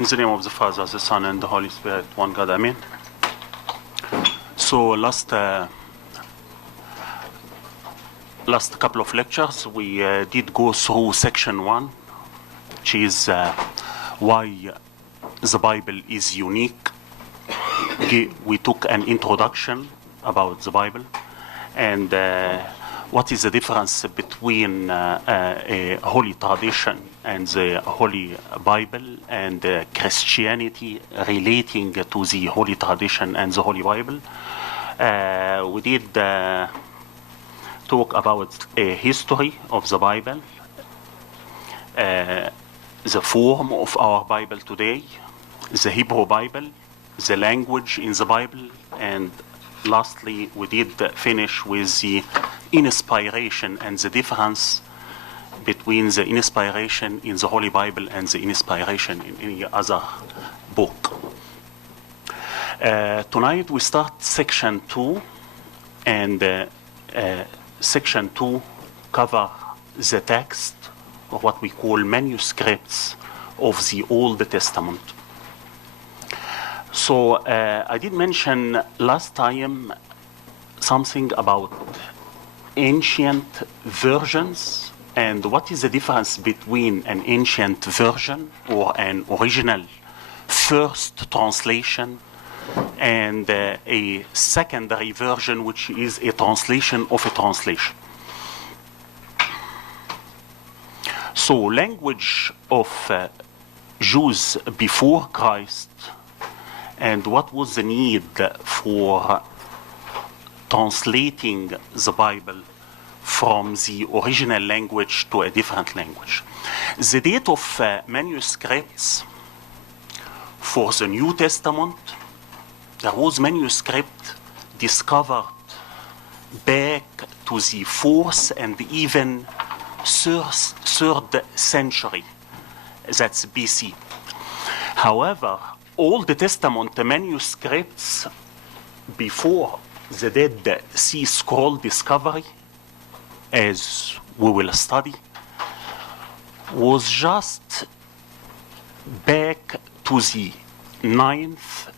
In the name of the Father, the Son, and the Holy Spirit, one God, Amen. So last couple of lectures, we did go through section 1, which is why the Bible is unique. We took an introduction about the Bible and what is the difference between a holy tradition and the Holy Bible, and Christianity relating to the Holy Tradition and the Holy Bible. We did talk about a history of the Bible, the form of our Bible today, the Hebrew Bible, the language in the Bible, and lastly, we did finish with the inspiration and the difference between the inspiration in the Holy Bible and the inspiration in any other book. Tonight we start section 2, and section 2 cover the text, or what we call manuscripts of the Old Testament. So I did mention last time something about ancient versions and what is the difference between an ancient version or an original first translation and a secondary version, which is a translation of a translation. So language of Jews before Christ, and what was the need for translating the Bible from the original language to a different language. The date of manuscripts for the New Testament, there was manuscript discovered back to the 4th and even 3rd century, that's BC. However, Old Testament manuscripts before the Dead Sea Scroll discovery, as we will study, was just back to the 9th,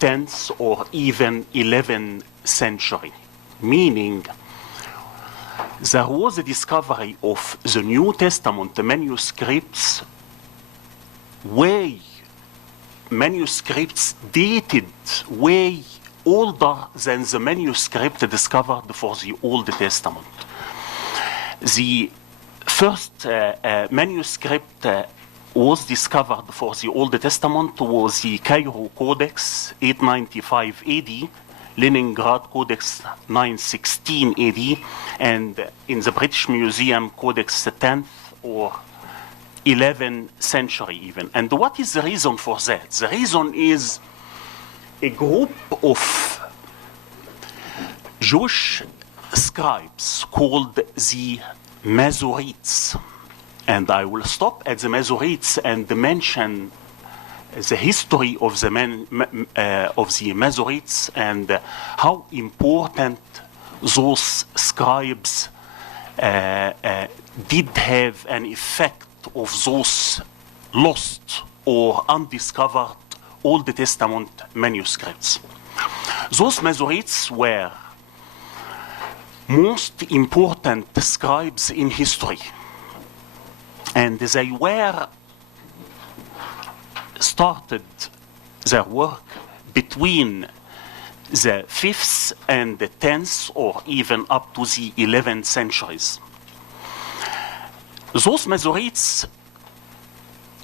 10th, or even 11th century, meaning there was a discovery of the New Testament manuscripts manuscripts dated way older than the manuscript discovered for the Old Testament. The first manuscript was discovered for the Old Testament was the Cairo Codex, 895 AD, Leningrad Codex, 916 AD, and in the British Museum Codex, 10th or 11th century even. And what is the reason for that? The reason is a group of Jewish scribes called the Masoretes. And I will stop at the Masoretes and mention the history of the Masoretes and how important those scribes did have an effect of those lost or undiscovered Old Testament manuscripts. Those Masoretes were most important scribes in history, and they were started their work between the 5th and the 10th or even up to the 11th centuries. Those Masoretes,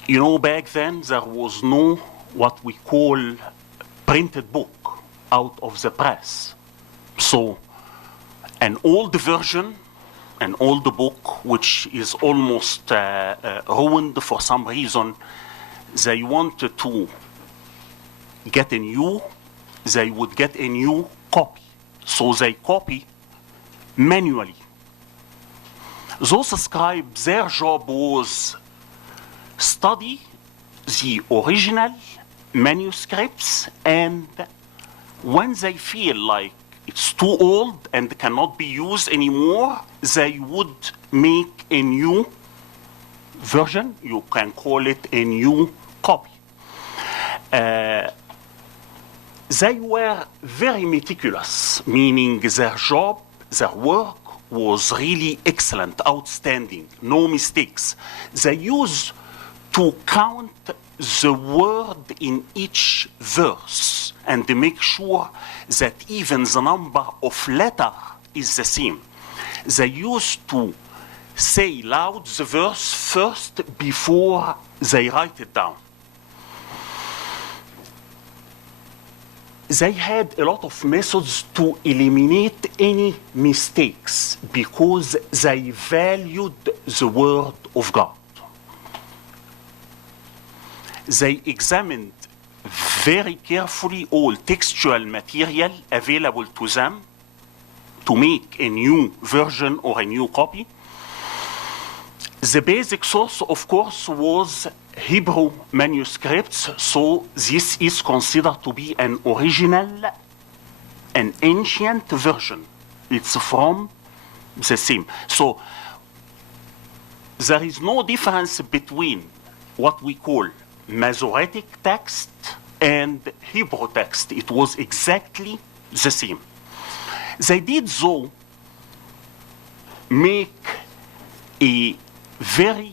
you know, back then there was no what we call printed book out of the press. So an old version, an old book which is almost ruined for some reason, they wanted to get they would get a new copy. So they copy manually. Those scribes, their job was study the original manuscripts, and when they feel like it's too old and cannot be used anymore, they would make a new version. You can call it a new copy. They were very meticulous, meaning their job, their work was really excellent, outstanding, no mistakes. They used to count the word in each verse and make sure that even the number of letter is the same. They used to say loud the verse first before they write it down. They had a lot of methods to eliminate any mistakes because they valued the word of God. They examined very carefully all textual material available to them to make a new version or a new copy. The basic source, of course, was Hebrew manuscripts, so this is considered to be an original, an ancient version. It's from the same. So there is no difference between what we call Masoretic text and Hebrew text. It was exactly the same. They did, though, make a very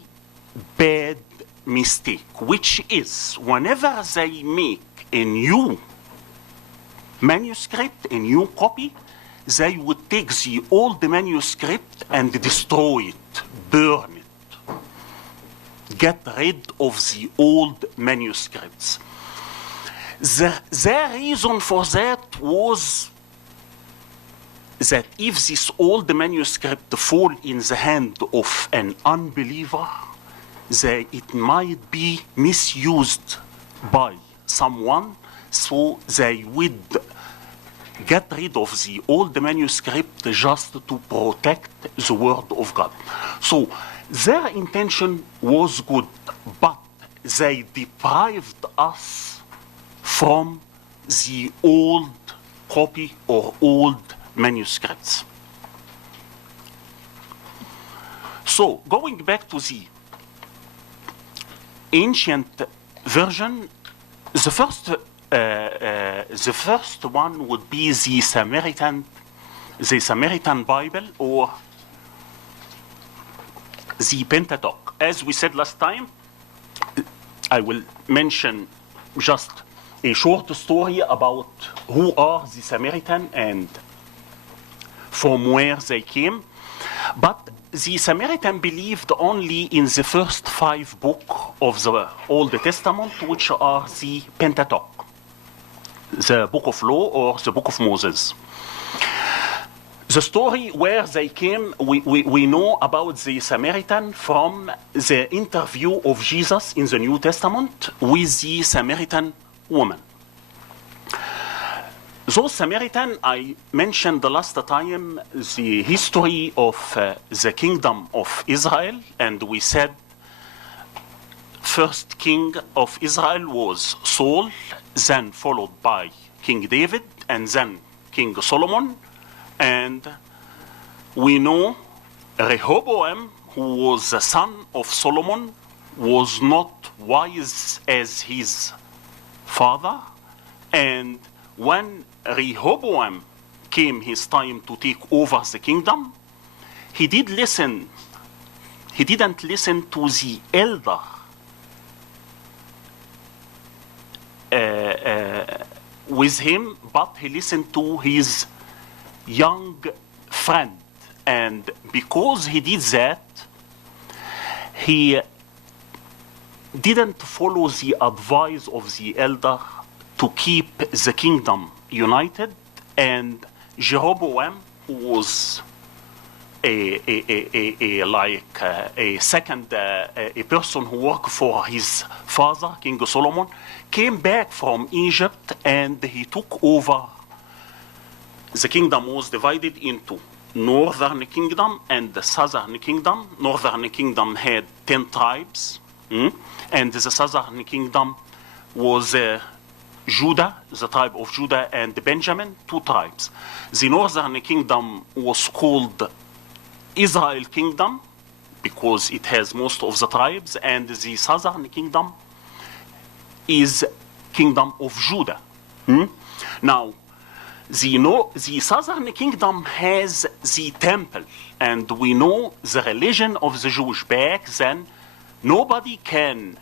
bad mistake, which is whenever they make a new manuscript, a new copy, they would take the old manuscript and destroy it, burn it, get rid of the old manuscripts. Their reason for that was that if this old manuscript fall in the hand of an unbeliever, that it might be misused by someone, so they would get rid of the old manuscript just to protect the word of God. So their intention was good, but they deprived us from the old copy or old manuscripts. So going back to the ancient version, the first one would be the Samaritan Bible or the Pentateuch. As we said last time, I will mention just a short story about who are the Samaritan and from where they came. But the Samaritan believed only in the first 5 books of the Old Testament, which are the Pentateuch, the Book of Law or the Book of Moses. The story where they came, we know about the Samaritan from the interview of Jesus in the New Testament with the Samaritan woman. Those Samaritan, I mentioned the last time the history of the kingdom of Israel, and we said first king of Israel was Saul, then followed by King David, and then King Solomon. And we know Rehoboam, who was the son of Solomon, was not wise as his father. And when Rehoboam came his time to take over the kingdom, he didn't listen to the elder with him, but he listened to his young friend. And because he did that, he didn't follow the advice of the elder to keep the kingdom united. And Jeroboam, who was a person who worked for his father, King Solomon, came back from Egypt and he took over. The kingdom was divided into northern kingdom and the southern kingdom. Northern kingdom had 10 tribes, and the southern kingdom was Judah, the tribe of Judah, and Benjamin, 2 tribes. The northern kingdom was called Israel kingdom because it has most of the tribes, and the southern kingdom is kingdom of Judah. Now, the southern kingdom has the temple, and we know the religion of the Jewish back then, nobody can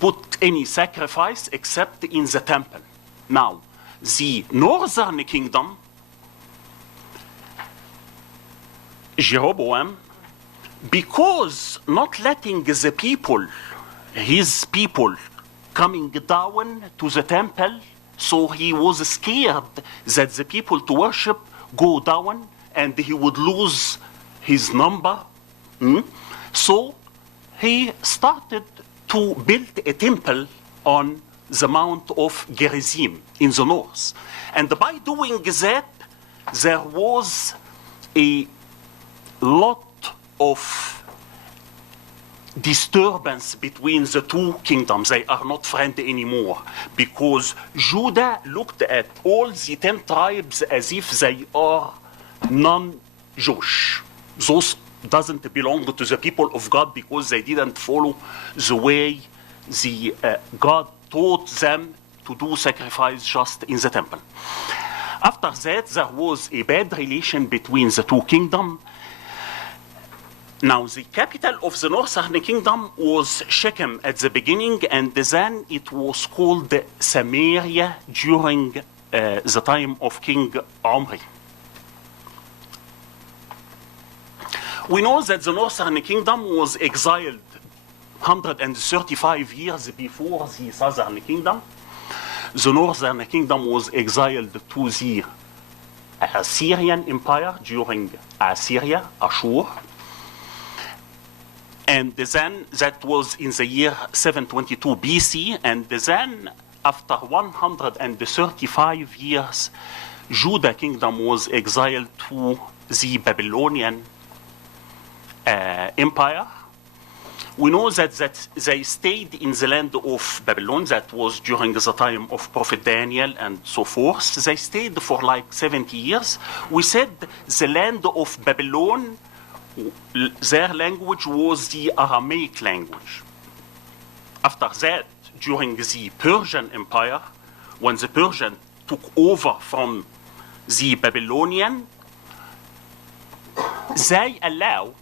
put any sacrifice except in the temple. Now, the northern kingdom, Jeroboam, because not letting the people, his people, coming down to the temple, so he was scared that the people to worship go down and he would lose his number. So he started to build a temple on the Mount of Gerizim in the north. And by doing that, there was a lot of disturbance between the two kingdoms. They are not friends anymore because Judah looked at all the 10 tribes as if they are non-Jewish. Those doesn't belong to the people of God because they didn't follow the way the God taught them to do sacrifice just in the temple. After that, there was a bad relation between the two kingdoms. Now, the capital of the northern kingdom was Shechem at the beginning, and then it was called Samaria during the time of King Omri. We know that the northern kingdom was exiled 135 years before the southern kingdom. The northern kingdom was exiled to the Assyrian Empire during Assyria, Ashur. And then that was in the year 722 BC. And then after 135 years, Judah kingdom was exiled to the Babylonian Empire. We know that they stayed in the land of Babylon. That was during the time of Prophet Daniel and so forth. They stayed for like 70 years. We said the land of Babylon, their language was the Aramaic language. After that, during the Persian Empire, when the Persian took over from the Babylonian, they allowed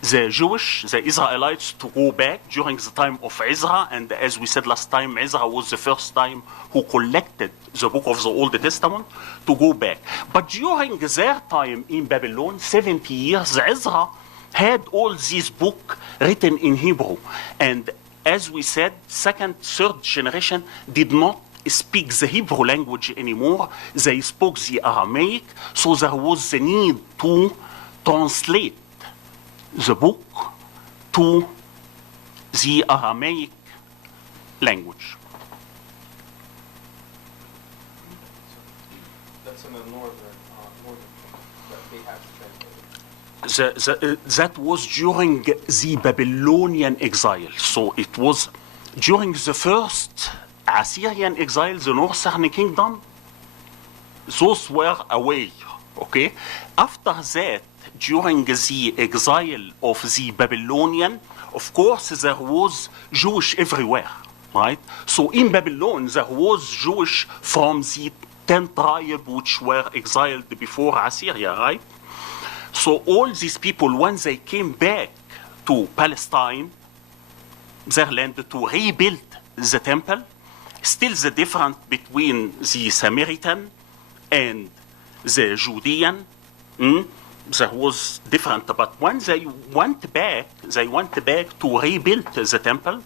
the Jewish, the Israelites, to go back during the time of Ezra. And as we said last time, Ezra was the first time who collected the book of the Old Testament to go back. But during their time in Babylon, 70 years, Ezra had all these books written in Hebrew. And as we said, second, third generation did not speak the Hebrew language anymore. They spoke the Aramaic. So there was the need to translate the book to the Aramaic language. That's in the northern that they had to translate. That was during the Babylonian exile. So it was during the first Assyrian exile, the northern kingdom, those were away, okay? After that, during the exile of the Babylonian, of course, there was Jewish everywhere, right? So in Babylon, there was Jewish from the 10 tribes which were exiled before Assyria, right? So all these people, when they came back to Palestine, their land, to rebuild the temple, still the difference between the Samaritan and the Judean, there was different, but when they went back to rebuild the temple.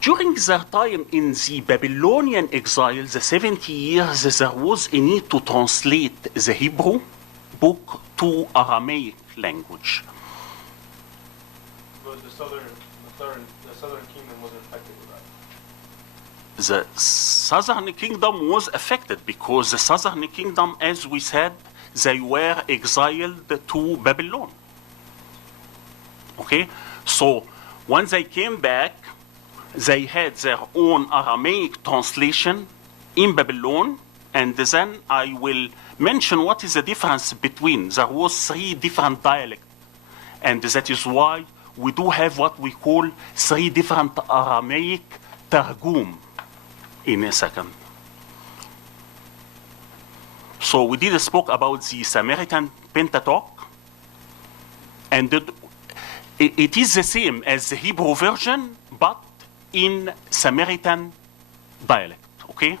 During their time in the Babylonian exile, the 70 years, there was a need to translate the Hebrew book to Aramaic language. But the southern kingdom wasn't affected with that. The southern kingdom was affected because the southern kingdom, as we said, they were exiled to Babylon. Okay? So when they came back, they had their own Aramaic translation in Babylon, and then I will mention what is the difference between. There was 3 different dialects, and that is why we do have what we call 3 different Aramaic targum in a second. So we did spoke about the Samaritan Pentateuch, and it is the same as the Hebrew version, but in Samaritan dialect, okay?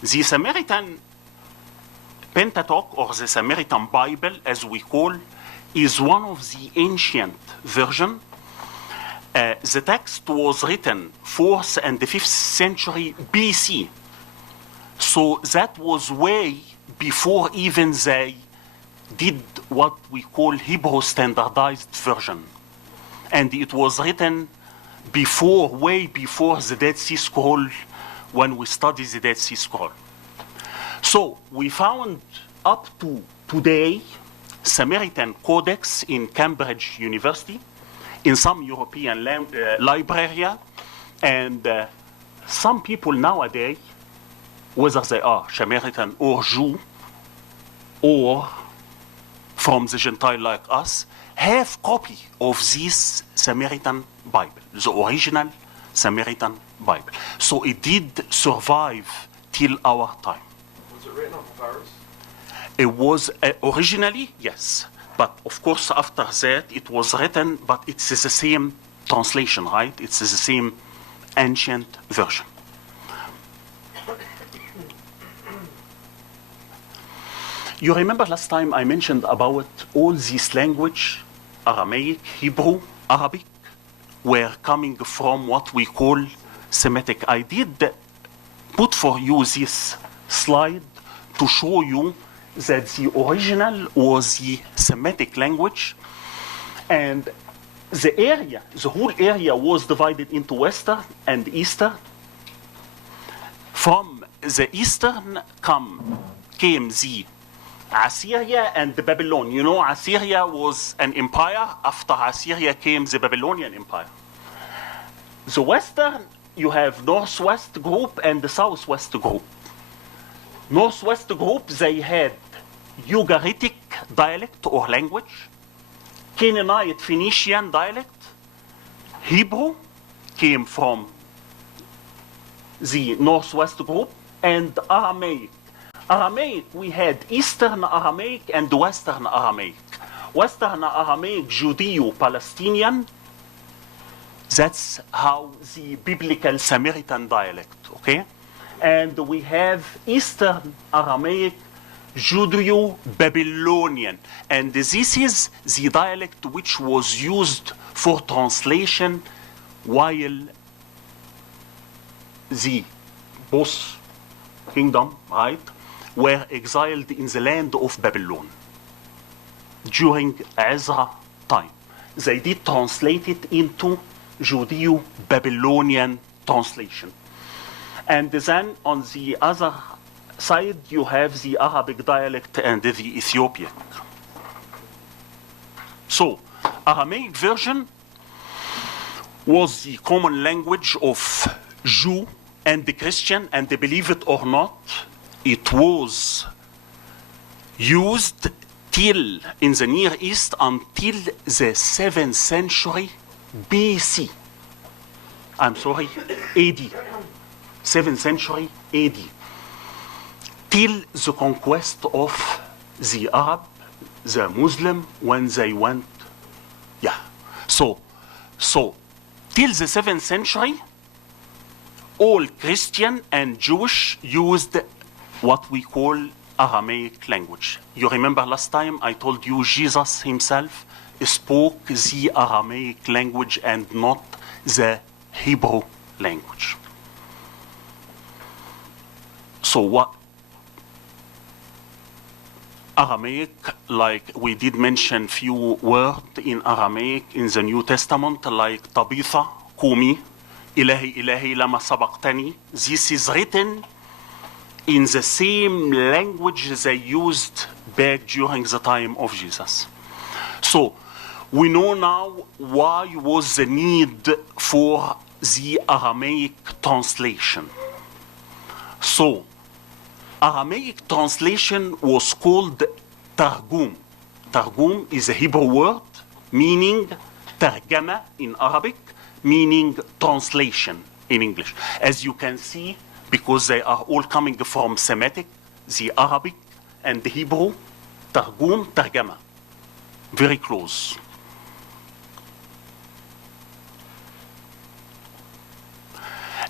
The Samaritan Pentateuch, or the Samaritan Bible, as we call, is one of the ancient versions. The text was written 4th and the 5th century BC. So that was way before even they did what we call Hebrew standardized version. And it was written before, way before the Dead Sea Scroll, when we study the Dead Sea Scroll. So we found up to today Samaritan Codex in Cambridge University, in some European library, and some people nowadays, whether they are Samaritan or Jew, or from the Gentile like us, have copy of this Samaritan Bible, the original Samaritan Bible. So it did survive till our time. Was it written on papyrus? It was originally, yes. But of course, after that, it was written, but it's the same translation, right? It's the same ancient version. You remember last time I mentioned about all these language, Aramaic, Hebrew, Arabic, were coming from what we call Semitic. I did put for you this slide to show you that the original was the Semitic language, and the area, the whole area was divided into Western and Eastern. From the Eastern came the Assyria and the Babylon. You know, Assyria was an empire. After Assyria came the Babylonian Empire. The Western, you have Northwest group and the Southwest group. Northwest group, they had Ugaritic dialect or language, Canaanite Phoenician dialect, Hebrew came from the Northwest group, and Aramaic. Aramaic, we had Eastern Aramaic and Western Aramaic. Western Aramaic, Judeo-Palestinian, that's how the biblical Samaritan dialect, okay? And we have Eastern Aramaic, Judeo-Babylonian. And this is the dialect which was used for translation while the both kingdom, right, were exiled in the land of Babylon during Ezra time. They did translate it into Judeo-Babylonian translation. And then on the other side, you have the Arabic dialect and the Ethiopic. So, Aramaic version was the common language of Jew and the Christian, and believe it or not, it was used till in the Near East until the 7th century BC. I'm sorry, AD. 7th century AD. Till the conquest of the Arab, the Muslim, when they went, So till the 7th century, all Christian and Jewish used what we call Aramaic language. You remember last time I told you Jesus himself spoke the Aramaic language and not the Hebrew language. So what Aramaic, like we did mention few words in Aramaic in the New Testament, like Tabitha, Kumi, Ilahi, Ilahi, lama sabaqtani. This is written in the same language they used back during the time of Jesus. So we know now why was the need for the Aramaic translation. So Aramaic translation was called Targum. Targum is a Hebrew word meaning targama in Arabic, meaning translation in English. As you can see, because they are all coming from Semitic, the Arabic and the Hebrew, Targum, targama, very close.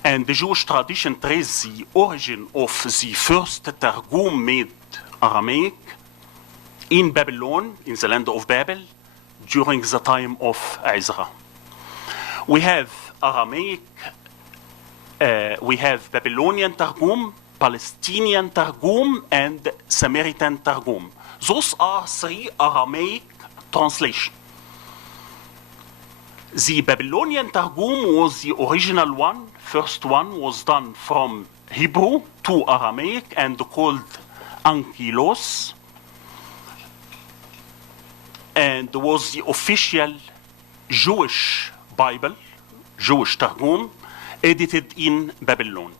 And the Jewish tradition traces the origin of the first Targum made Aramaic in Babylon, in the land of Babel, during the time of Ezra. We have Aramaic, we have Babylonian Targum, Palestinian Targum, and Samaritan Targum. Those are three Aramaic translations. The Babylonian Targum was the original one. First one was done from Hebrew to Aramaic and called Ankylos, and was the official Jewish Bible, Jewish Targum, edited in Babylon.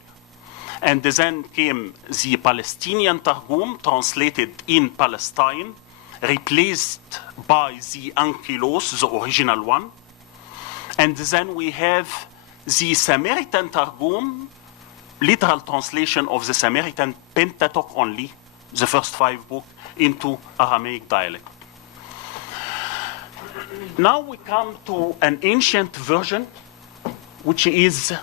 And then came the Palestinian Targum, translated in Palestine, replaced by the Ankylos, the original one. And then we have the Samaritan Targum, literal translation of the Samaritan Pentateuch only, the first 5 books, into Aramaic dialect. Now we come to an ancient version, which is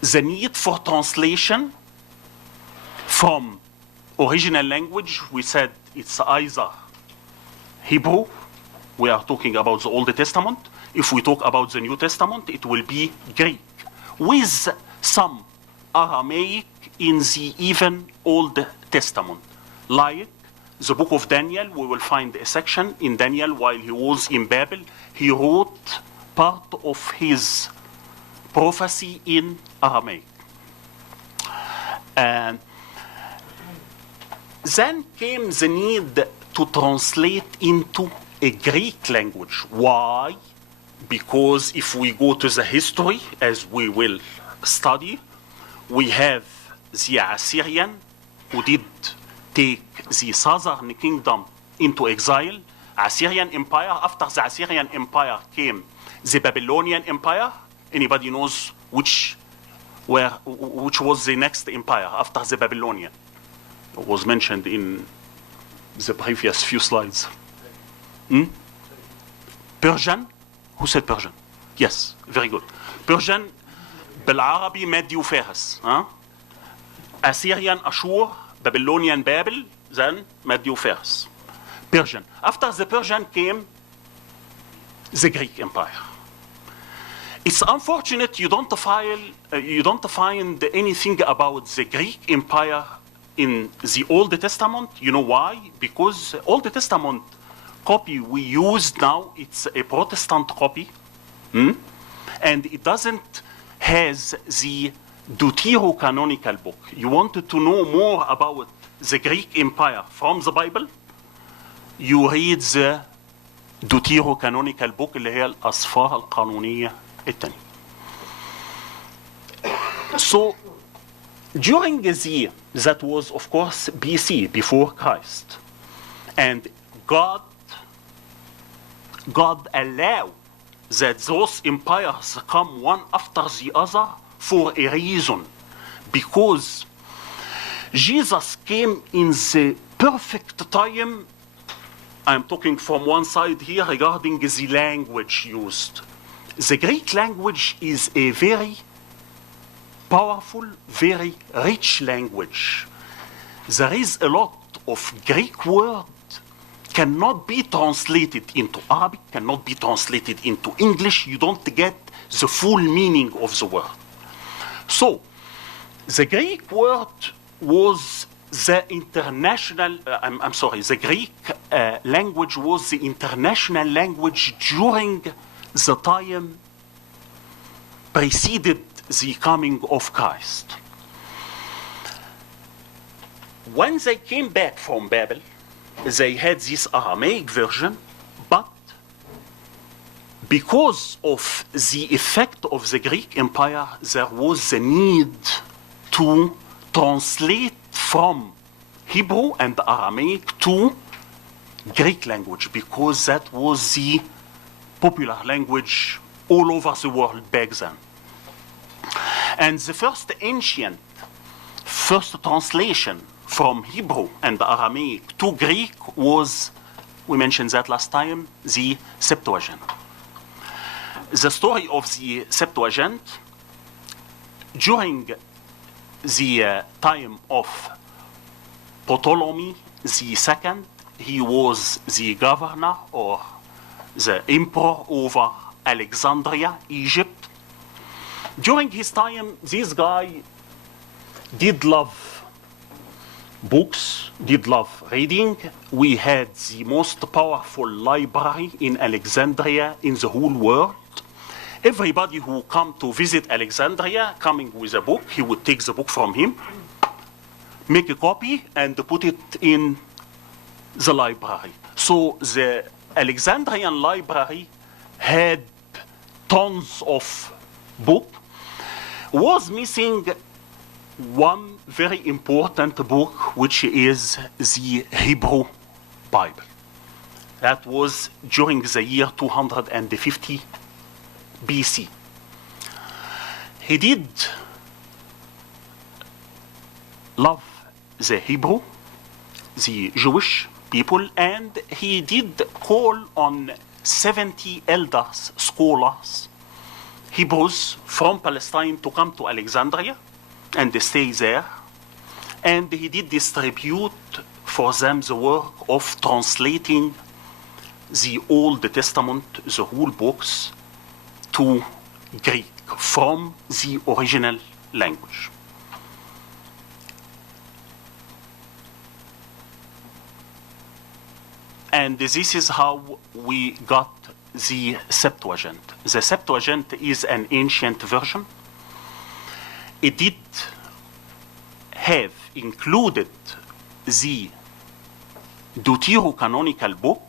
the need for translation from original language. We said it's either Hebrew, we are talking about the Old Testament. If we talk about the New Testament, it will be Greek, with some Aramaic in the even Old Testament. Like the book of Daniel, we will find a section in Daniel while he was in Babel. He wrote part of his prophecy in Aramaic. And then came the need to translate into a Greek language. Why? Because if we go to the history, as we will study, we have the Assyrian, who did take the southern kingdom into exile. Assyrian Empire. After the Assyrian Empire came the Babylonian Empire. Anybody knows which was the next empire after the Babylonian? It was mentioned in the previous few slides. Persian? Who said Persian? Yes, very good. Persian, بالعربي مادي وفارس. Assyrian, Ashur, Babylonian, Babel, then مادي وفارس. Persian. After the Persian came the Greek Empire. It's unfortunate you don't find anything about the Greek Empire in the Old Testament. You know why? Because the Old Testament copy we use now, it's a Protestant copy, and it doesn't has the Deuterocanonical book. You wanted to know more about the Greek Empire from the Bible, you read the Deuterocanonical book اللي هي الأسفار القانونية الثانية. So during the year, that was of course BC, before Christ, and God allowed that those empires come one after the other for a reason, because Jesus came in the perfect time. I'm talking from one side here regarding the language used. The Greek language is a very powerful, very rich language. There is a lot of Greek words cannot be translated into Arabic, cannot be translated into English. You don't get the full meaning of the word. So, the Greek word was the international, the Greek language was the international language during the time preceded the coming of Christ. When they came back from Babel, they had this Aramaic version, but because of the effect of the Greek Empire, there was the need to translate from Hebrew and Aramaic to Greek language, because that was the popular language all over the world back then. And the first translation from Hebrew and Aramaic to Greek was, we mentioned that last time, the Septuagint. The story of the Septuagint, during the time of Ptolemy II, he was the governor or the emperor over Alexandria, Egypt. During his time, this guy did love books, did love reading. We had the most powerful library in Alexandria in the whole world. Everybody who come to visit Alexandria, coming with a book, he would take the book from him, make a copy, and put it in the library. So the Alexandrian library had tons of books. Was missing one very important book, which is the Hebrew Bible. That was during the year 250 BC. He did love the Hebrew, the Jewish people, and he did call on 70 elders, scholars, Hebrews from Palestine to come to Alexandria and stay there. And he did distribute for them the work of translating the Old Testament, the whole books, to Greek from the original language. And this is how we got the Septuagint. The Septuagint is an ancient version. It did have included the deuterocanonical book,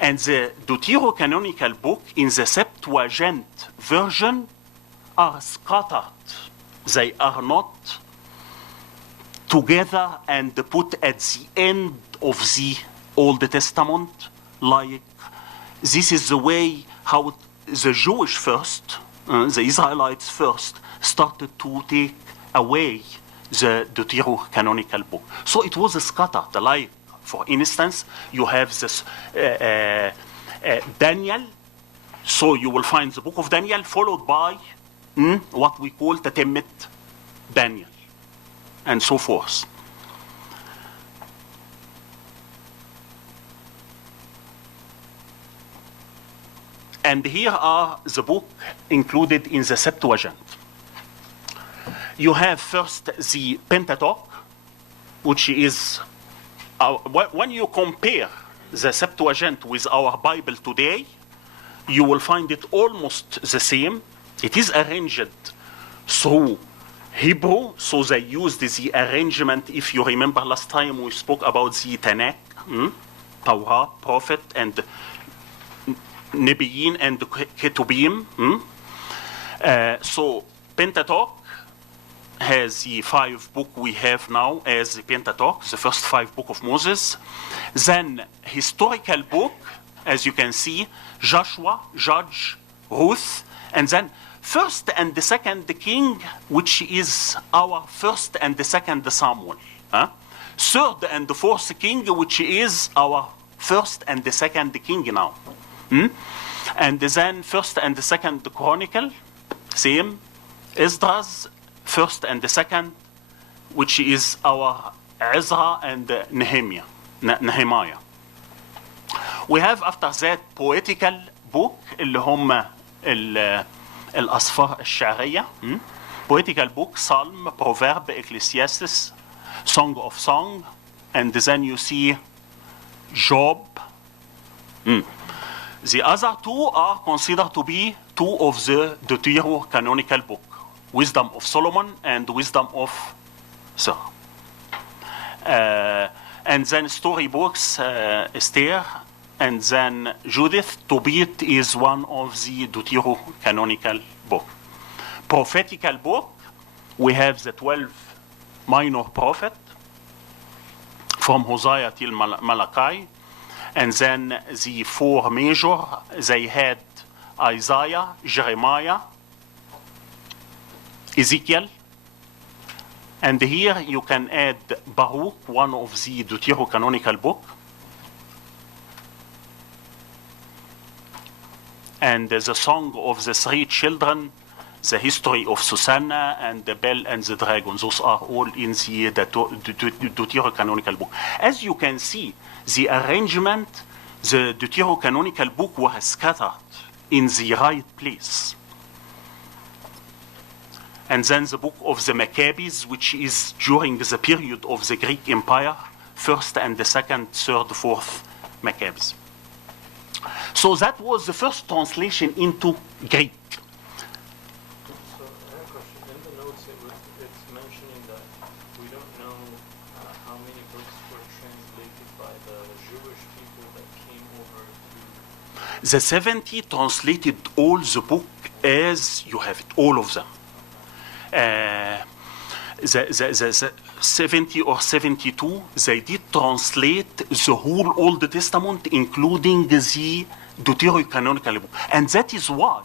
and the deuterocanonical book in the Septuagint version are scattered. They are not together and put at the end of the Old Testament, like this is the way how the Jewish first, the Israelites first, started to take away the deuterocanonical book. So it was scattered. Like, for instance, you have this Daniel. So you will find the book of Daniel followed by what we call Tatemet Daniel, and so forth. And here are the book included in the Septuagint. You have first the Pentateuch, which is, when you compare the Septuagint with our Bible today, you will find it almost the same. It is arranged through Hebrew, so they used the arrangement. If you remember last time we spoke about the Tanakh, Torah, Prophet, and Nebiyin and Ketubim. So Pentateuch has the 5 books we have now as the Pentateuch, the first 5 books of Moses. Then historical book, as you can see, Joshua, Judge, Ruth, and then first and the second King, which is our first and the second Samuel. Third and the fourth King, which is our first and the second King now. And then first and the second Chronicle, same. Esdras, first and the second, which is our Ezra and Nehemiah. We have after that poetical book اللي هم الأسفار الشعرية. Poetical book, Psalm, Proverb, Ecclesiastes, Song of Song, and then you see Job. The other 2 are considered to be 2 of the deuterocanonical book, Wisdom of Solomon and Wisdom of Sir. And then storybooks, Esther, and then Judith. Tobit is one of the deuterocanonical book. Prophetical book, we have the 12 minor prophets, from Hosea till Malachi. And then the four major, they had Isaiah, Jeremiah, Ezekiel. And here you can add Baruch, one of the deuterocanonical books. And the Song of the Three Children, the history of Susanna, and the Bell and the Dragon. Those are all in the deuterocanonical book. As you can see, the arrangement, the deuterocanonical book was scattered in the right place. And then the book of the Maccabees, which is during the period of the Greek Empire, first and the second, third, fourth Maccabees. So that was the first translation into Greek. So I have a question. In the notes, it's mentioning that we don't know how many books were translated by the Jewish people that came over to... The 70 translated all the book as you have it, all of them. The 70 or 72, they did translate the whole Old Testament, including the deuterocanonical book. And that is why,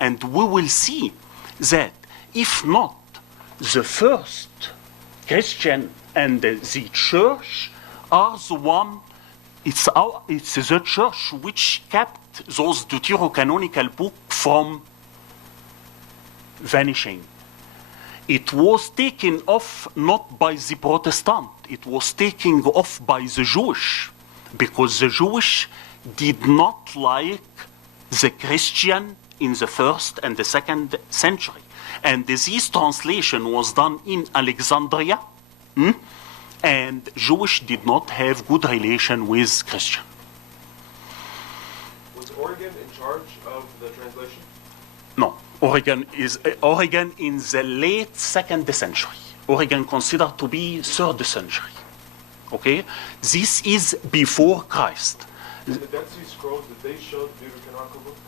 and we will see that if not the first Christian and the church are the one, it's the church which kept those deuterocanonical books from vanishing. It was taken off not by the Protestant, it was taken off by the Jewish, because the Jewish did not like the Christian in the first and the second century. And this translation was done in Alexandria, and Jewish did not have good relation with Christian. Was Origen in charge of the translation? No. Origen in the late 2nd century. Origen considered to be 3rd century. Okay? This is before Christ. The Dead Sea Scrolls, did they show the deuterocanonical books?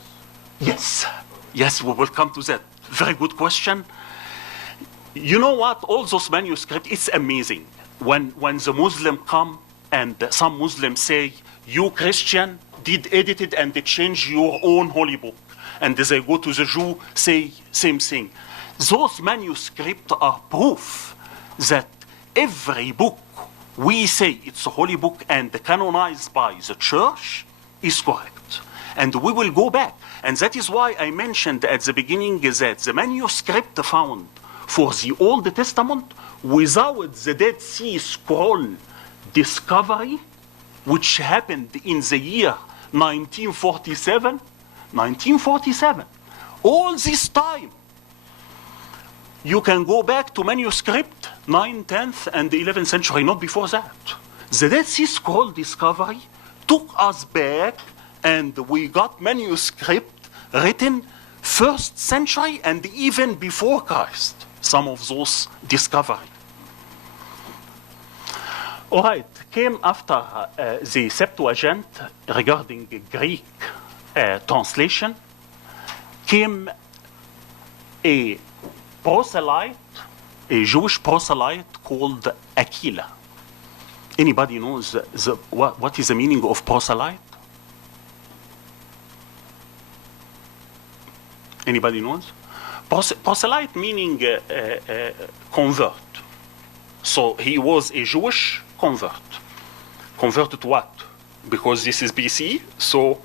Yes. Yes, we will come to that. Very good question. You know what? All those manuscripts, it's amazing. When the Muslim come and some Muslims say, you Christian did edit it and they change your own holy book. And as they go to the Jew, say same thing. Those manuscripts are proof that every book we say it's a holy book and canonized by the church is correct. And we will go back. And that is why I mentioned at the beginning that the manuscript found for the Old Testament without the Dead Sea Scroll discovery, which happened in the year 1947, all this time, you can go back to manuscript 9th, 10th, and the 11th century, not before that. The Dead Sea Scroll discovery took us back, and we got manuscript written 1st century and even before Christ, some of those discovery. All right, came after the Septuagint regarding Greek translation, came a proselyte, a Jewish proselyte called Aquila. Anybody knows what is the meaning of proselyte? Anybody knows? Proselyte meaning convert. So he was a Jewish convert. Converted to what? Because this is BC, so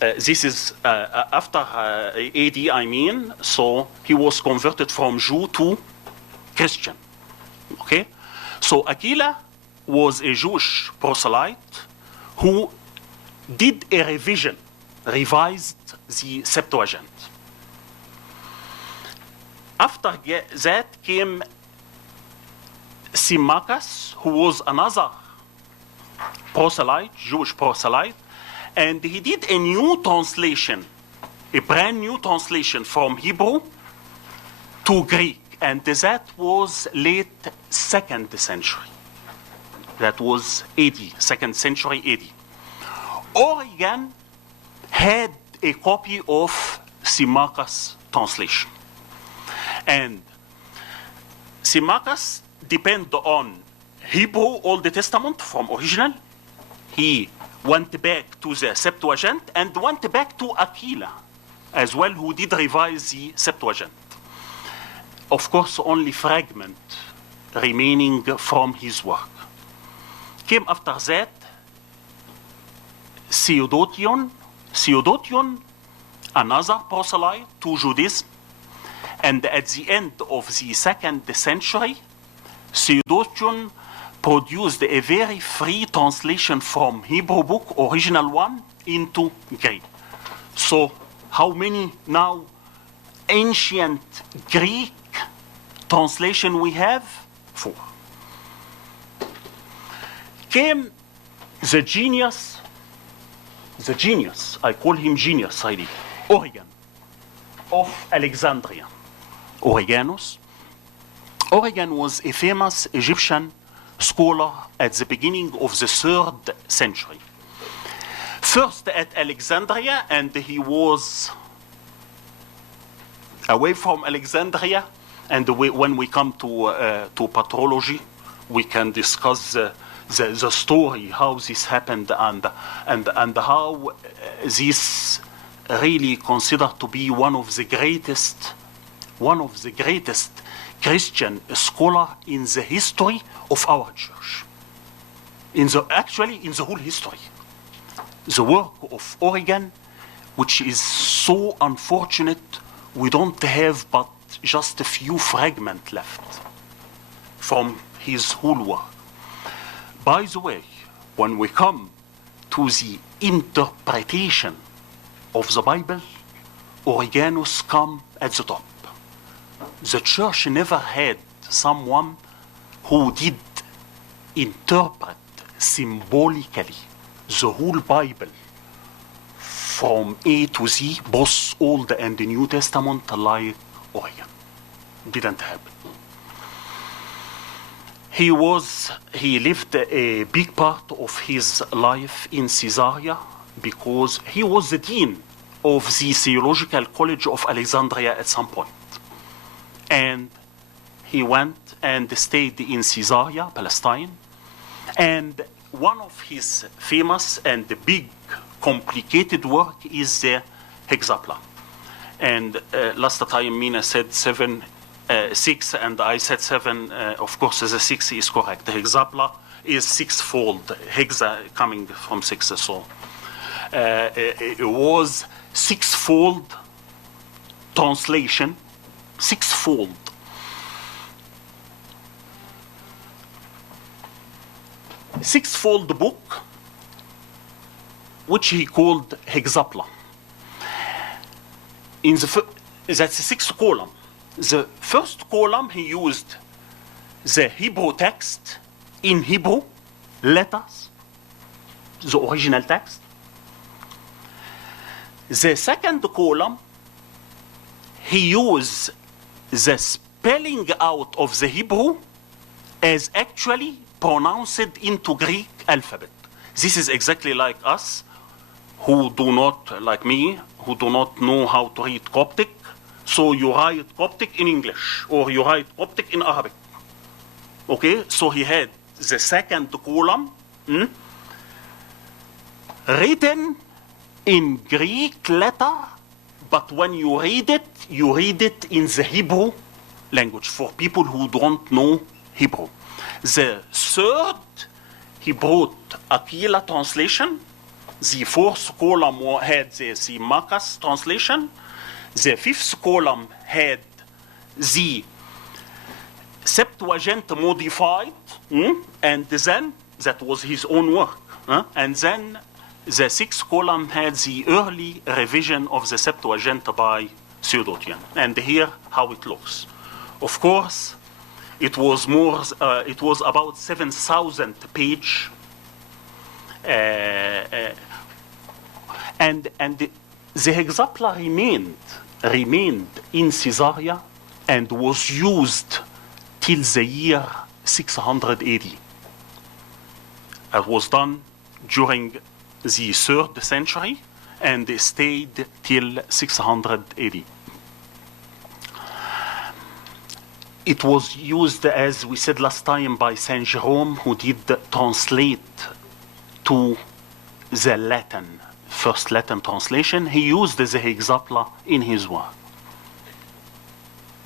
this is after AD, I mean, so he was converted from Jew to Christian. Okay? So Aquila was a Jewish proselyte who did a revision, revised the Septuagint. After that came Symmachus, who was another proselyte, Jewish proselyte, and he did a new translation, a brand new translation from Hebrew to Greek, and that was late 2nd century. That was AD, 2nd century AD. Origen had a copy of Symmachus' translation. And Symmachus depended on Hebrew Old Testament from original. He went back to the Septuagint and went back to Aquila as well, who did revise the Septuagint. Of course, only fragment remaining from his work. Came after that Theodotion, another proselyte to Judaism, and at the end of the 2nd century, Theodotion produced a very free translation from Hebrew book, original one, into Greek. So how many now ancient Greek translation we have? 4. Came the genius, I call him genius, really, Origen of Alexandria. Origen was a famous Egyptian scholar at the beginning of the 3rd century. First at Alexandria, and he was away from Alexandria. And when we come to patrology, we can discuss the story, how this happened, and how this really considered to be one of the greatest Christian scholar in the history of our church. Actually, in the whole history. The work of Origen, which is so unfortunate, we don't have but just a few fragments left from his whole work. By the way, when we come to the interpretation of the Bible, Origenus come at the top. The church never had someone who did interpret symbolically the whole Bible from A to Z, both Old and the New Testament, like Origen. Didn't happen. He lived a big part of his life in Caesarea because he was the dean of the Theological College of Alexandria at some point. And he went and stayed in Caesarea, Palestine. And one of his famous and big complicated work is the hexapla. And last time Mina said 6, and I said 7. Of course, the 6 is correct. The hexapla is 6-fold, hexa coming from 6. So it was 6-fold translation, 6-fold. Six-fold book, which he called hexapla. That's the 6th column. The first column he used the Hebrew text in Hebrew letters, the original text. The second column he used the spelling out of the Hebrew as actually pronounced into Greek alphabet. This is exactly like us, who do not, like me, who do not know how to read Coptic. So you write Coptic in English, or you write Coptic in Arabic. Okay, so he had the second column written in Greek letter, but when you read it in the Hebrew language for people who don't know Hebrew. The third, he brought Aquila translation. The 4th column had the Marcus translation. The 5th column had the Septuagint modified, and then that was his own work. And then the 6th column had the early revision of the Septuagint by Theodotion. And here how it looks. Of course, it was more. It was about 7,000 page, and the hexapla remained in Caesarea and was used till the year 600 AD. It was done during the 3rd century and stayed till 600 AD. it was used, as we said last time, by Saint Jerome, who did translate to the Latin, first Latin translation. He used the hexapla in his work.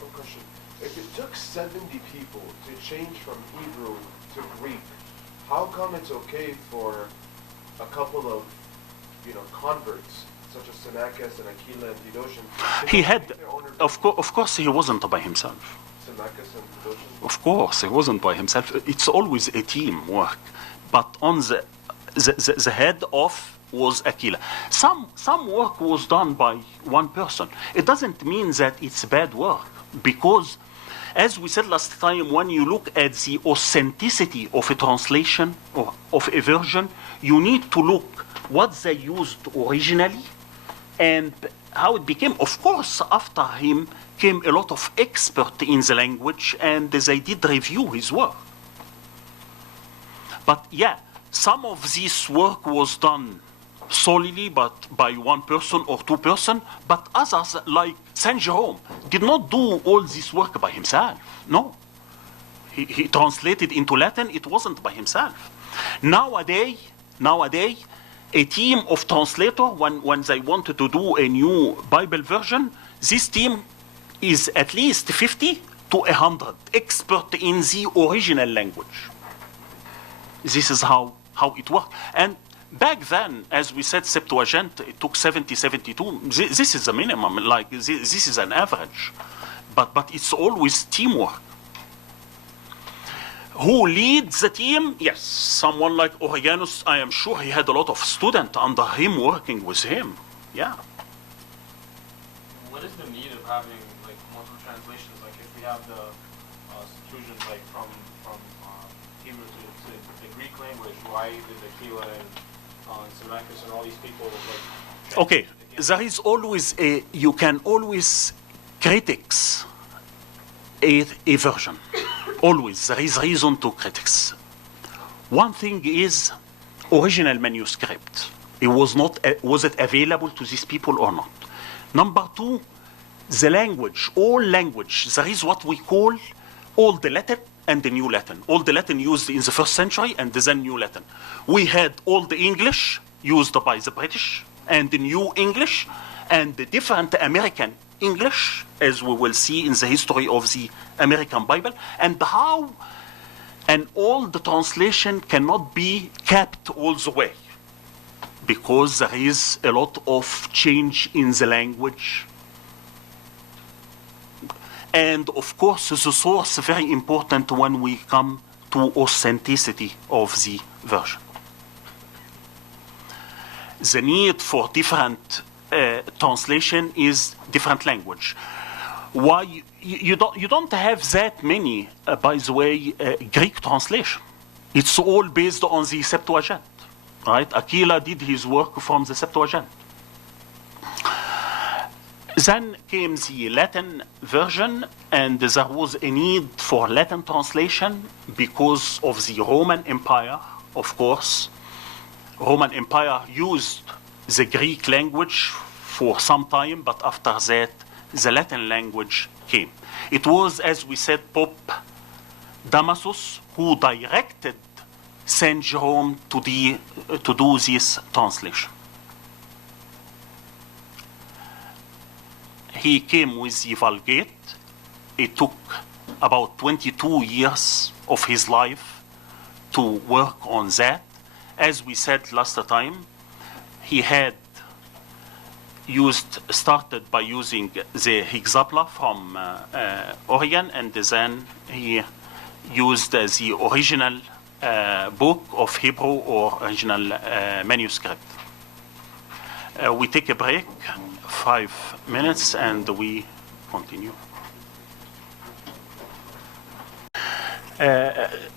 One question. If it took 70 people to change from Hebrew to Greek, how come it's okay for a couple of, converts, such as Senecas and Aquila and Theodotion? He had, of course, he wasn't by himself. Senecas and Theodotion? Of course, he wasn't by himself. It's always a team work. But on the head of was Aquila. Some work was done by one person. It doesn't mean that it's bad work, because, as we said last time, when you look at the authenticity of a translation or of a version, you need to look what they used originally and how it became. Of course, after him came a lot of experts in the language, and they did review his work. But yeah, some of this work was done solely but by one person or two person, but others, like Saint Jerome, did not do all this work by himself. No. He translated into Latin, it wasn't by himself. Nowadays, a team of translators, when they wanted to do a new Bible version, this team is at least 50 to 100 expert in the original language. This is how it worked. And back then, as we said, Septuagint, it took 70, 72. This is the minimum, like this is an average. But it's always teamwork. Who leads the team? Yes, someone like Origenus, I am sure he had a lot of students under him working with him. Yeah. What is the need of having like multiple translations? Like if we have the Septuagint like from Hebrew to the Greek language, why did Aquila and Symmachus and all these people like? Okay, there is always you can always critics a version. Always, there is reason to critics. One thing is original manuscript. Was it available to these people or not? Number two, the language, all language. There is what we call Old Latin and the New Latin. Old Latin used in the first century and then New Latin. We had Old English used by the British and the New English and the different American English, as we will see in the history of the American Bible, and how an old translation cannot be kept all the way, because there is a lot of change in the language. And of course, the source is very important when we come to authenticity of the version. The need for different translation is different language. Why you don't have that many, by the way, Greek translation. It's all based on the Septuagint, right? Aquila did his work from the Septuagint. Then came the Latin version, and there was a need for Latin translation because of the Roman Empire, of course. Roman Empire used the Greek language for some time, but after that, the Latin language came. It was, as we said, Pope Damasus who directed Saint Jerome to do this translation. He came with the Vulgate. It took about 22 years of his life to work on that. As we said last time, he had started by using the hexapla from Origen, and then he used the original book of Hebrew or original manuscript. We take a break, 5 minutes, and we continue.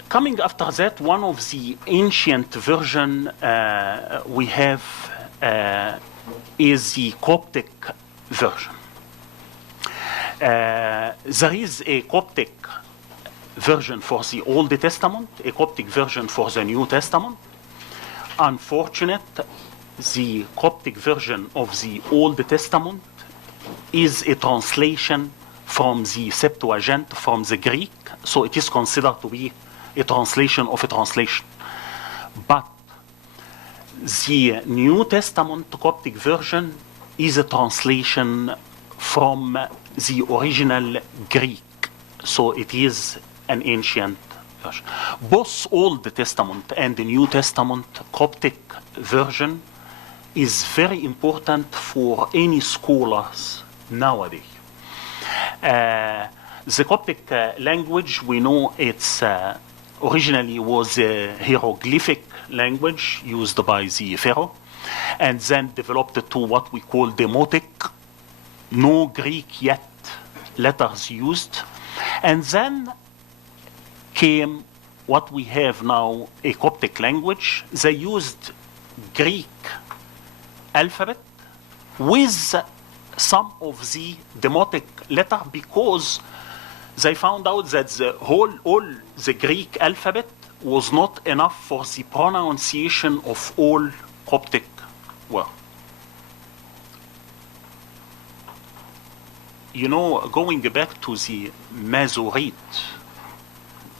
Coming after that, one of the ancient version we have is the Coptic version. There is a Coptic version for the Old Testament, a Coptic version for the New Testament. Unfortunately, the Coptic version of the Old Testament is a translation from the Septuagint, from the Greek, so it is considered to be a translation of a translation. But the New Testament Coptic version is a translation from the original Greek, so it is an ancient version. Both Old Testament and the New Testament Coptic version is very important for any scholars nowadays. The Coptic language, we know it's originally was a hieroglyphic language used by the pharaoh, and then developed to what we call Demotic, no Greek yet letters used, and then came what we have now, a Coptic language. They used Greek alphabet with some of the Demotic letter because they found out that all the Greek alphabet was not enough for the pronunciation of all Coptic words. You know, going back to the Masorete,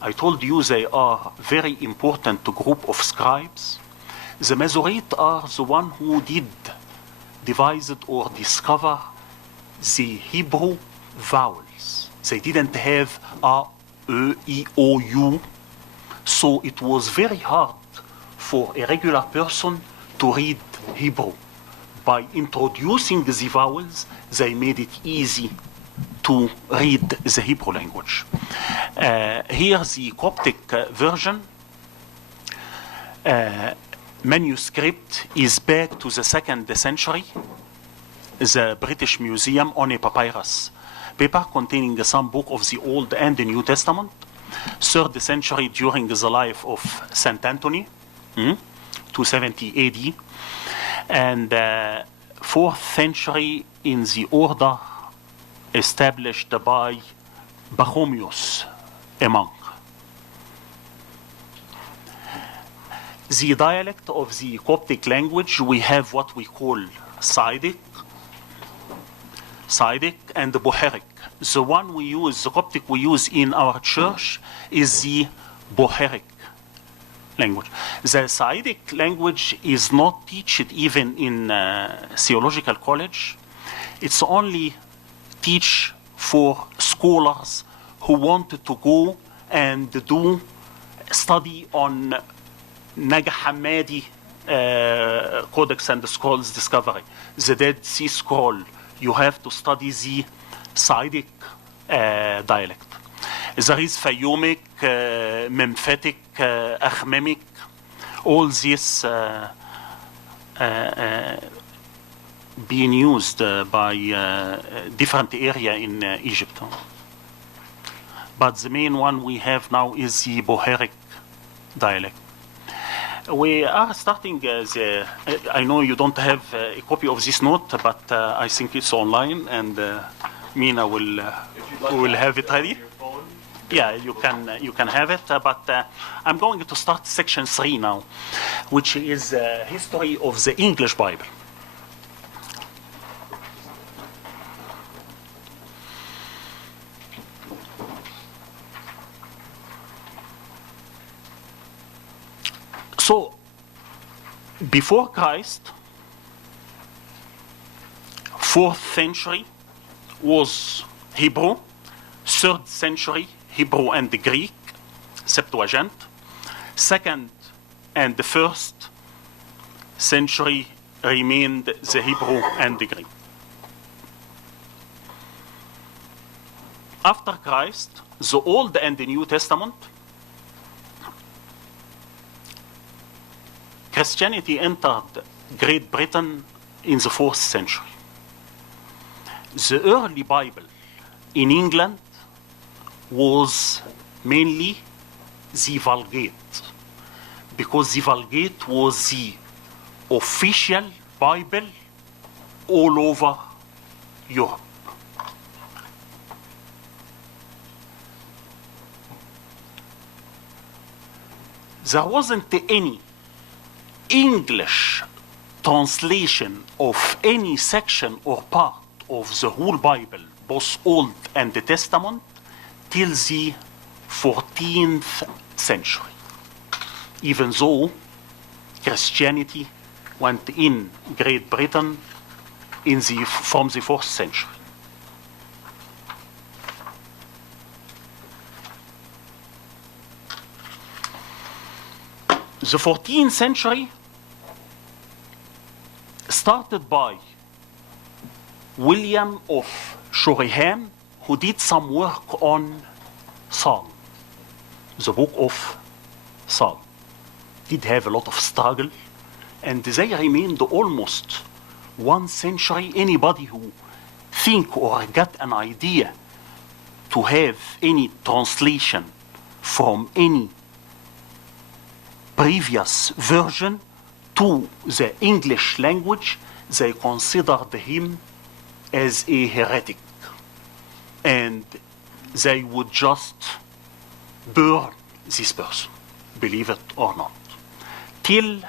I told you they are very important group of scribes. The Masorete are the one who did devise or discover the Hebrew vowels. They didn't have A, E, I, O, U, so it was very hard for a regular person to read Hebrew. By introducing the vowels, they made it easy to read the Hebrew language. Here the Coptic version manuscript is back to the 2nd century. The British Museum on a papyrus paper containing some book of the Old and the New Testament. 3rd century during the life of Saint Anthony, 270 AD, and 4th century in the order established by Pachomius, a monk. The dialect of the Coptic language, we have what we call Siddic and Boheric. The one we use, the Coptic we use in our church is the Boheric language. The Siddic language is not taught even in theological college. It's only teach for scholars who want to go and do study on Nag Hammadi Codex and Scrolls discovery, the Dead Sea Scroll. You have to study the Siddic dialect. There is Fayomic, Memphatic, Akhmemic, all this being used by different area in Egypt. But the main one we have now is the Boheric dialect. We are starting I know you don't have a copy of this note, but I think it's online, and Mina will have it ready. Yeah, you can have it, but I'm going to start section 3 now, which is history of the English Bible. So, before Christ, 4th century was Hebrew, 3rd century Hebrew and the Greek, Septuagint, 2nd and the 1st century remained the Hebrew and the Greek. After Christ, the Old and the New Testament, Christianity entered Great Britain in the 4th century. The early Bible in England was mainly the Vulgate, because the Vulgate was the official Bible all over Europe. There wasn't any English translation of any section or part of the whole Bible both Old and the Testament till the 14th century, even though Christianity went in Great Britain from the 4th century. The 14th century started by William of Shoreham, who did some work on Psalm, the book of Psalm. Did have a lot of struggle, and they remained almost 1 century. Anybody who think or got an idea to have any translation from any previous version to the English language, they considered him as a heretic. And they would just burn this person, believe it or not. Till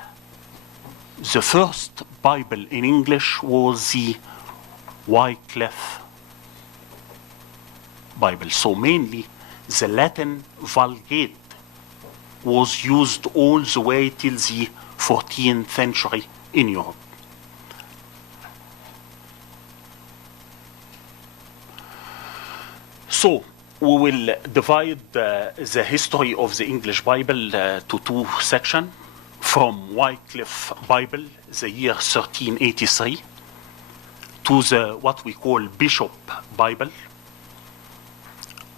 the first Bible in English was the Wycliffe Bible. So mainly the Latin Vulgate was used all the way till the 14th century in Europe. So we will divide the history of the English Bible to 2 sections. From Wycliffe Bible, the year 1383, to the what we call Bishop Bible.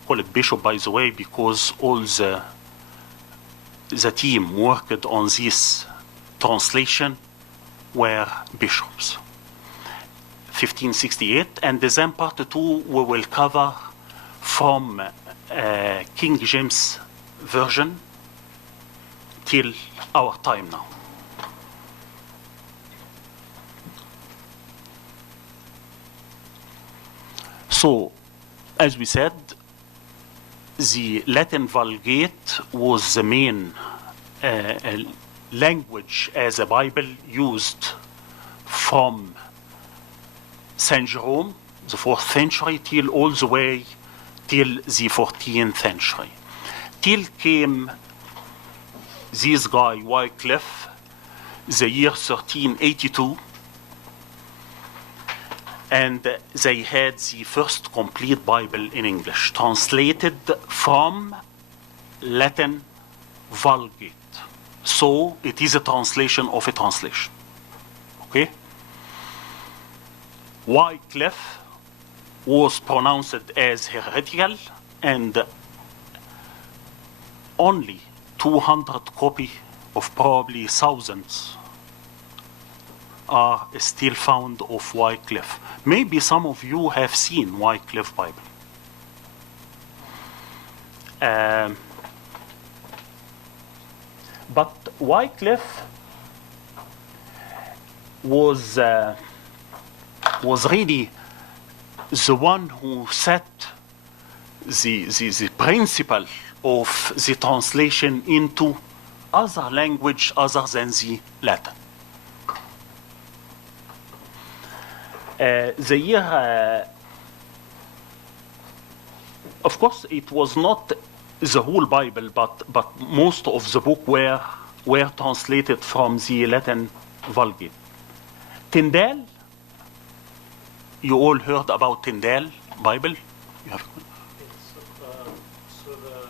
Call it Bishop, by the way, because all the team worked on this translation were bishops. 1568, and then part 2 we will cover from King James Version till our time now. So, as we said, the Latin Vulgate was the main language as a Bible used from Saint Jerome, the 4th century, till all the way till the 14th century. Till came this guy, Wycliffe, the year 1382, and they had the first complete Bible in English, translated from Latin Vulgate. So it is a translation of a translation. Okay? Wycliffe was pronounced as heretical, and only 200 copies of probably thousands are still found of Wycliffe. Maybe some of you have seen Wycliffe Bible. But Wycliffe was really the one who set the principle of the translation into other language other than the Latin. The year, of course, it was not the whole Bible, but most of the book were translated from the Latin Vulgate. Tyndale, you all heard about Tyndale Bible? You have. So the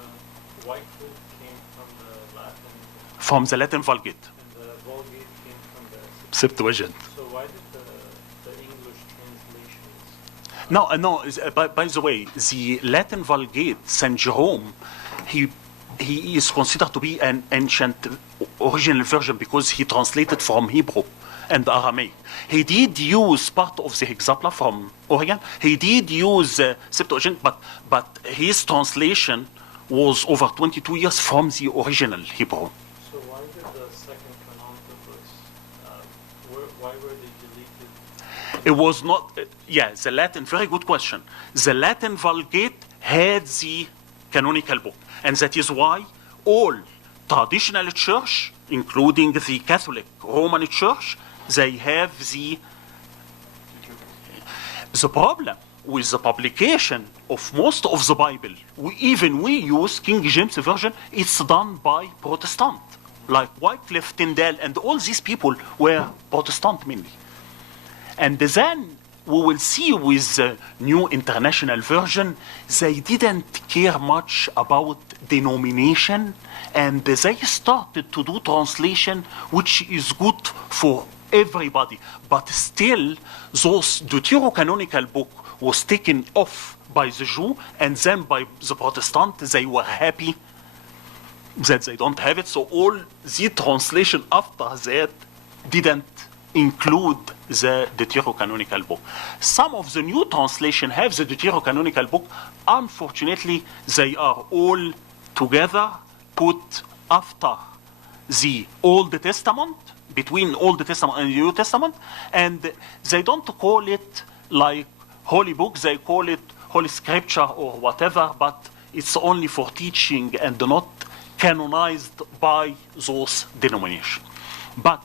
Wycliffe came from the Latin. From the Latin Vulgate. And the Vulgate came from the Septuagint. So why did the English translations? No. By the way, the Latin Vulgate, Saint Jerome, he is considered to be an ancient original version because he translated from Hebrew and Aramaic. He did use part of the Hexapla from Origen. He did use Septuagint, but his translation was over 22 years from the original Hebrew. So why did the second canonical books, why were they deleted? It was not, the Latin, very good question. The Latin Vulgate had the canonical book, and that is why all traditional church, including the Catholic Roman Church, they have the problem with the publication of most of the Bible, we use King James Version, it's done by Protestant. Like Wycliffe, Tyndale, and all these people were Protestant mainly. And then we will see with the New International Version, they didn't care much about denomination, and they started to do translation, which is good for everybody. But still, those deuterocanonical book was taken off by the Jew, and then by the Protestant, they were happy that they don't have it. So all the translation after that didn't include the deuterocanonical book. Some of the new translation have the deuterocanonical book. Unfortunately, they are all together put after the Old Testament, between Old Testament and New Testament, and they don't call it like holy book, they call it holy scripture or whatever, but it's only for teaching and not canonized by those denominations. But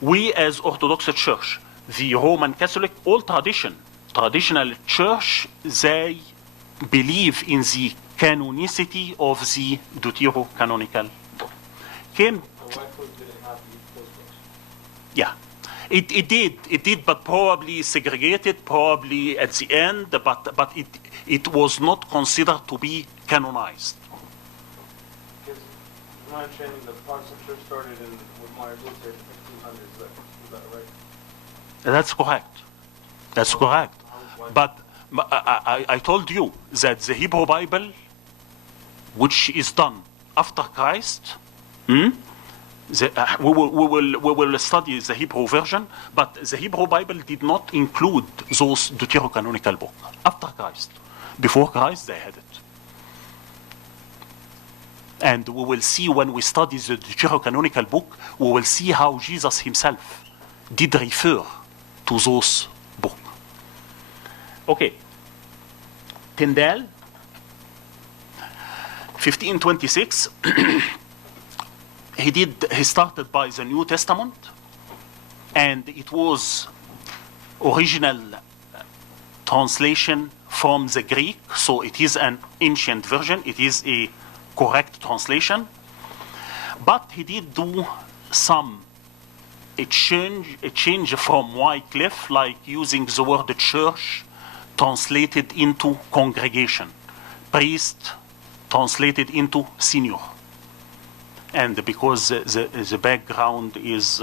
we as Orthodox Church, the Roman Catholic, all traditional church, they believe in the canonicity of the deuterocanonical book. Came, yeah, it did, but probably segregated, probably at the end, but it was not considered to be canonized. Because my understanding, the Protestant church started with Martin Luther in the 1500s. Is that right? That's correct. That's correct. But I told you that the Hebrew Bible, which is done after Christ, we will study the Hebrew version, but the Hebrew Bible did not include those deuterocanonical books after Christ. Before Christ, they had it. And we will see when we study the deuterocanonical book, we will see how Jesus himself did refer to those books. Okay. Tyndale, 1526, he started by the New Testament, and it was original translation from the Greek, so it is an ancient version, it is a correct translation, but he did do a change from Wycliffe, like using the word church translated into congregation, priest translated into senior. And because the background is,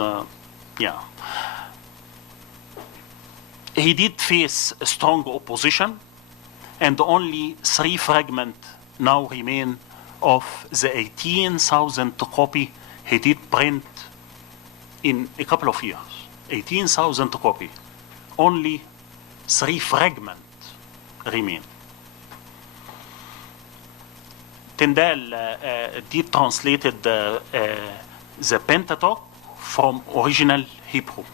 he did face a strong opposition, and only 3 fragments now remain of the 18,000 copy he did print in a couple of years. 18,000 copy. Only 3 fragments remain. Tyndale did translated the Pentateuch from original Hebrew.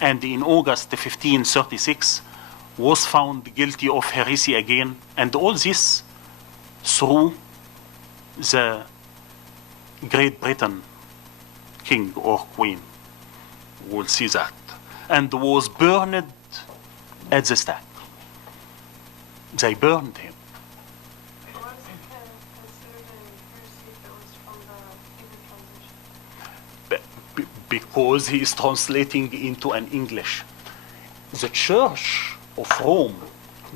And in August 1536 was found guilty of heresy again, and all this through the Great Britain king or queen. We'll see that. And was burned at the stake. They burned him. Why was it considered a heresy if it was from the Hebrew translation? Because he is translating into an English. The Church of Rome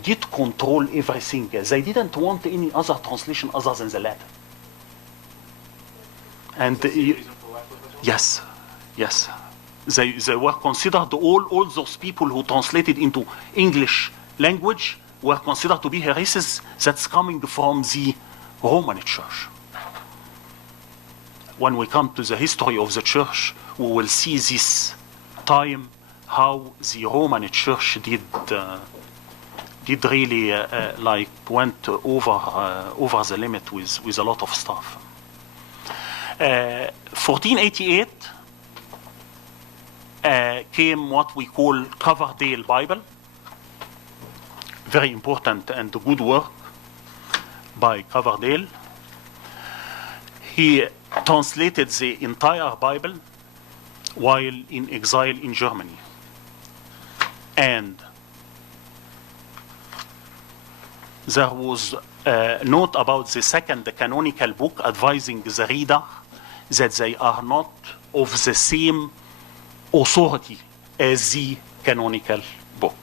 did control everything. They didn't want any other translation other than the Latin. And yes. They were considered, all those people who translated into English language were considered to be heresies that's coming from the Roman Church. When we come to the history of the Church, we will see this time how the Roman Church did really went over the limit with a lot of stuff. 1488 came what we call Coverdale Bible. Very important and good work by Coverdale. He translated the entire Bible while in exile in Germany. And there was a note about the second canonical book advising the reader that they are not of the same authority as the canonical book.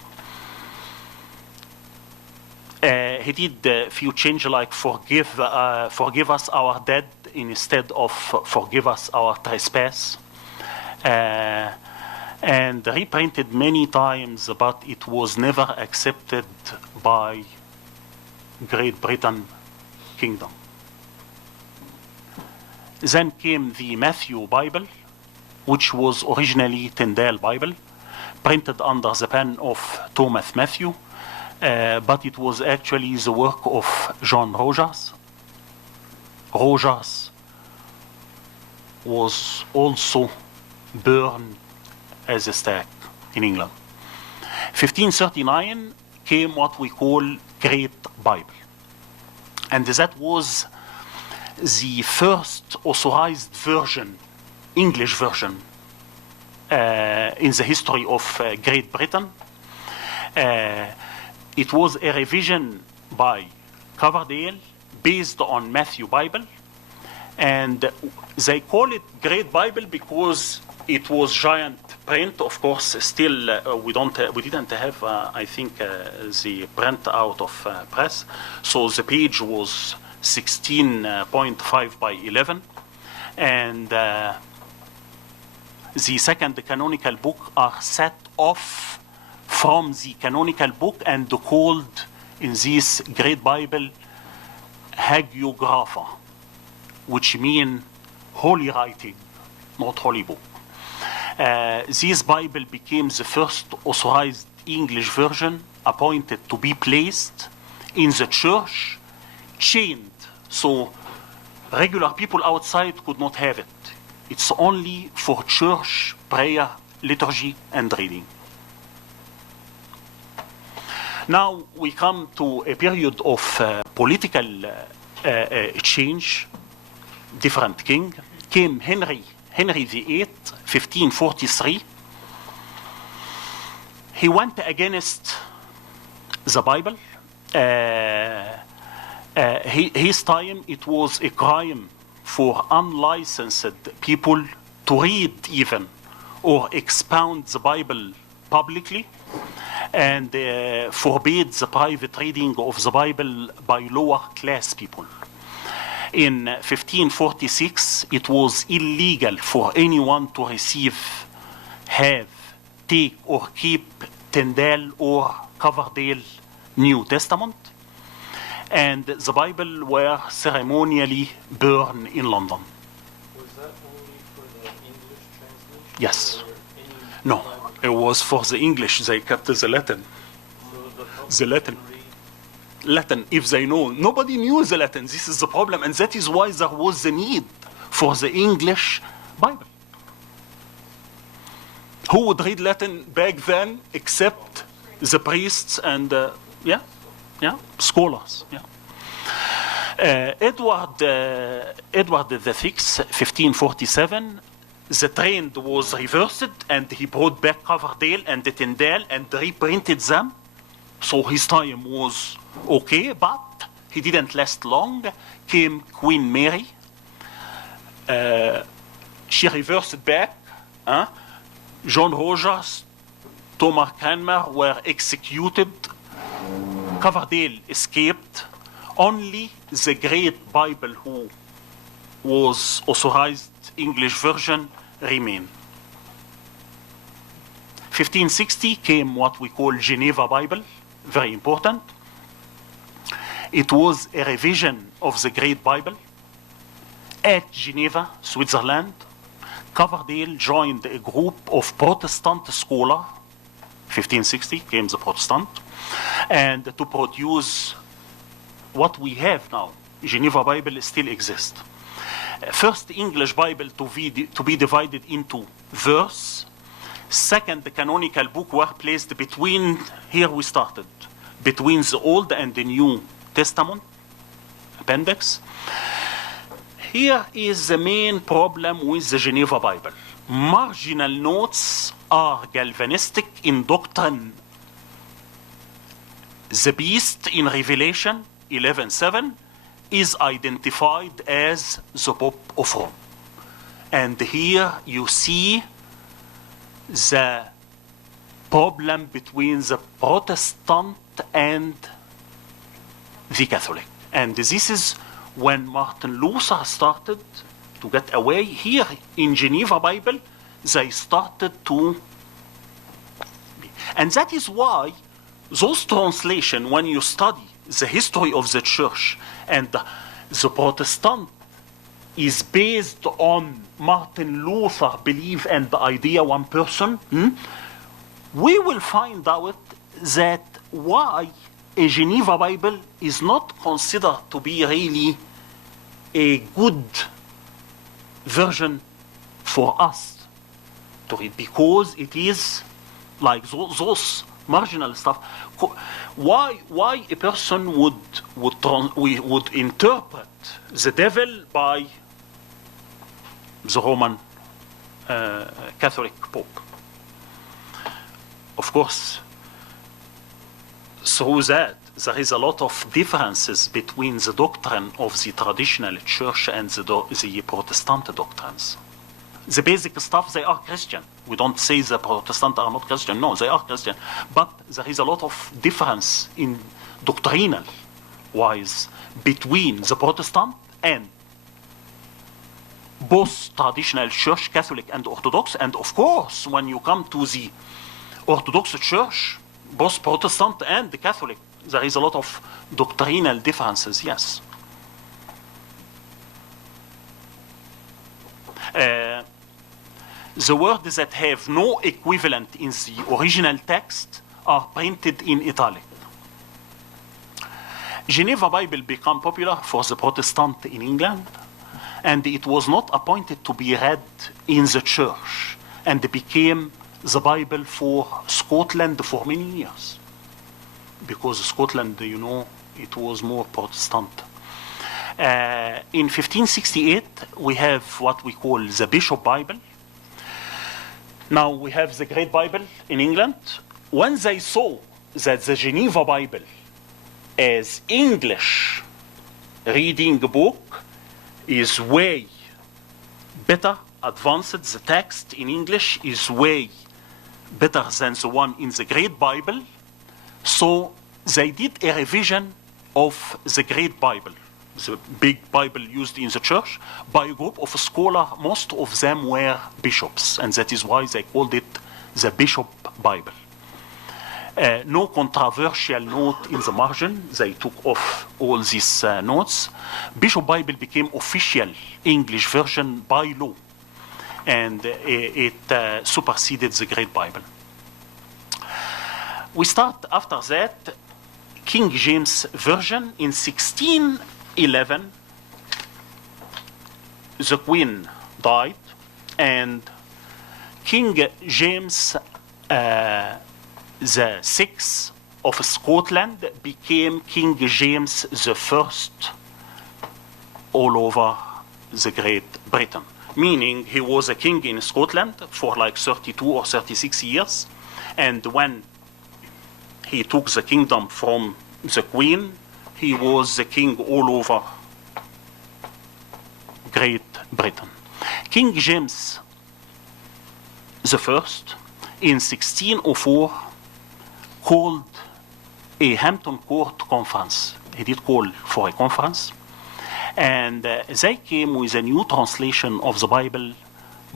He did a few changes like forgive us our dead instead of forgive us our trespass. And reprinted many times, but it was never accepted by Great Britain Kingdom. Then came the Matthew Bible, which was originally Tyndale Bible, printed under the pen of Thomas Matthew, but it was actually the work of John Rogers. Rogers was also burned as a stag in England. 1539 came what we call Great Bible. And that was the first authorized version, English version, in the history of Great Britain. It was a revision by Coverdale based on Matthew Bible. And they call it Great Bible because it was giant print. Of course, still we didn't have, I think, the print out of press. So the page was 16.5 by 11, and the second canonical book are set off from the canonical book and called in this Great Bible hagiographa, which mean holy writing, not holy book. This Bible became the first authorized English version appointed to be placed in the church, chained, so regular people outside could not have it. It's only for church, prayer, liturgy, and reading. Now we come to a period of political change. Different king. Came Henry VIII, 1543. He went against the Bible. His time, it was a crime for unlicensed people to read even or expound the Bible publicly, and forbade the private reading of the Bible by lower class people. In 1546, it was illegal for anyone to receive, have, take, or keep Tyndale or Coverdale New Testament, and the Bible were ceremonially burned in London. Was that only for the English translation? Yes. Or any No, Bible? it was for the English. They kept the Latin. So the public The Latin. can read. Latin, if they know. Nobody knew the Latin. This is the problem, and that is why there was the need for the English Bible. Who would read Latin back then except the priests and, scholars, Edward VI, 1547, the trend was reversed, and he brought back Coverdale and the Tyndale and reprinted them. So his time was okay, but he didn't last long. Came Queen Mary. She reversed back. John Rogers, Thomas Cranmer were executed. Coverdale escaped. Only the Great Bible, who was authorized English version, remained. 1560 came what we call Geneva Bible, very important. It was a revision of the Great Bible at Geneva, Switzerland. Coverdale joined a group of Protestant scholars. 1560 came the Protestant, and to produce what we have now. Geneva Bible still exists. First English Bible to be divided into verse. Second, the canonical book were placed between, here we started, between the Old and the New Testament appendix. Here is the main problem with the Geneva Bible. Marginal notes are galvanistic in doctrine The beast in Revelation 11:7 is identified as the Pope of Rome. And here you see the problem between the Protestant and the Catholic. And this is when Martin Luther started to get away. Here in Geneva Bible, they started to... And that is why those translations, when you study the history of the church, and the Protestant is based on Martin Luther belief and the idea one person, we will find out that why a Geneva Bible is not considered to be really a good version for us to read, because it is like those marginal stuff. Why a person would interpret the devil by the Roman Catholic Pope? Of course, through that, there is a lot of differences between the doctrine of the traditional church and the Protestant doctrines. The basic stuff, they are Christian. We don't say the Protestants are not Christian. No, they are Christian. But there is a lot of difference in doctrinal wise between the Protestant and both traditional church, Catholic and Orthodox. And of course, when you come to the Orthodox church, both Protestant and the Catholic, there is a lot of doctrinal differences, yes. The words that have no equivalent in the original text are printed in italic. Geneva Bible became popular for the Protestant in England, and it was not appointed to be read in the church, and it became the Bible for Scotland for many years. Because Scotland, you know, it was more Protestant. In 1568, we have what we call the Bishop Bible. Now we have the Great Bible in England. When they saw that the Geneva Bible as English reading book is way better, advanced, the text in English is way better than the one in the Great Bible, so they did a revision of the Great Bible, the big Bible used in the church, by a group of scholars. Most of them were bishops, and that is why they called it the Bishop Bible. No controversial note in the margin. They took off all these notes. Bishop Bible became official English version by law, and it superseded the Great Bible. We start after that King James Version. In 1611, the Queen died, and King James the Sixth of Scotland became King James the First all over the Great Britain. Meaning he was a king in Scotland for like 32 or 36 years, and when he took the kingdom from the Queen, he was the king all over Great Britain. King James the First in 1604 called a Hampton Court conference. He did call for a conference, and they came with a new translation of the Bible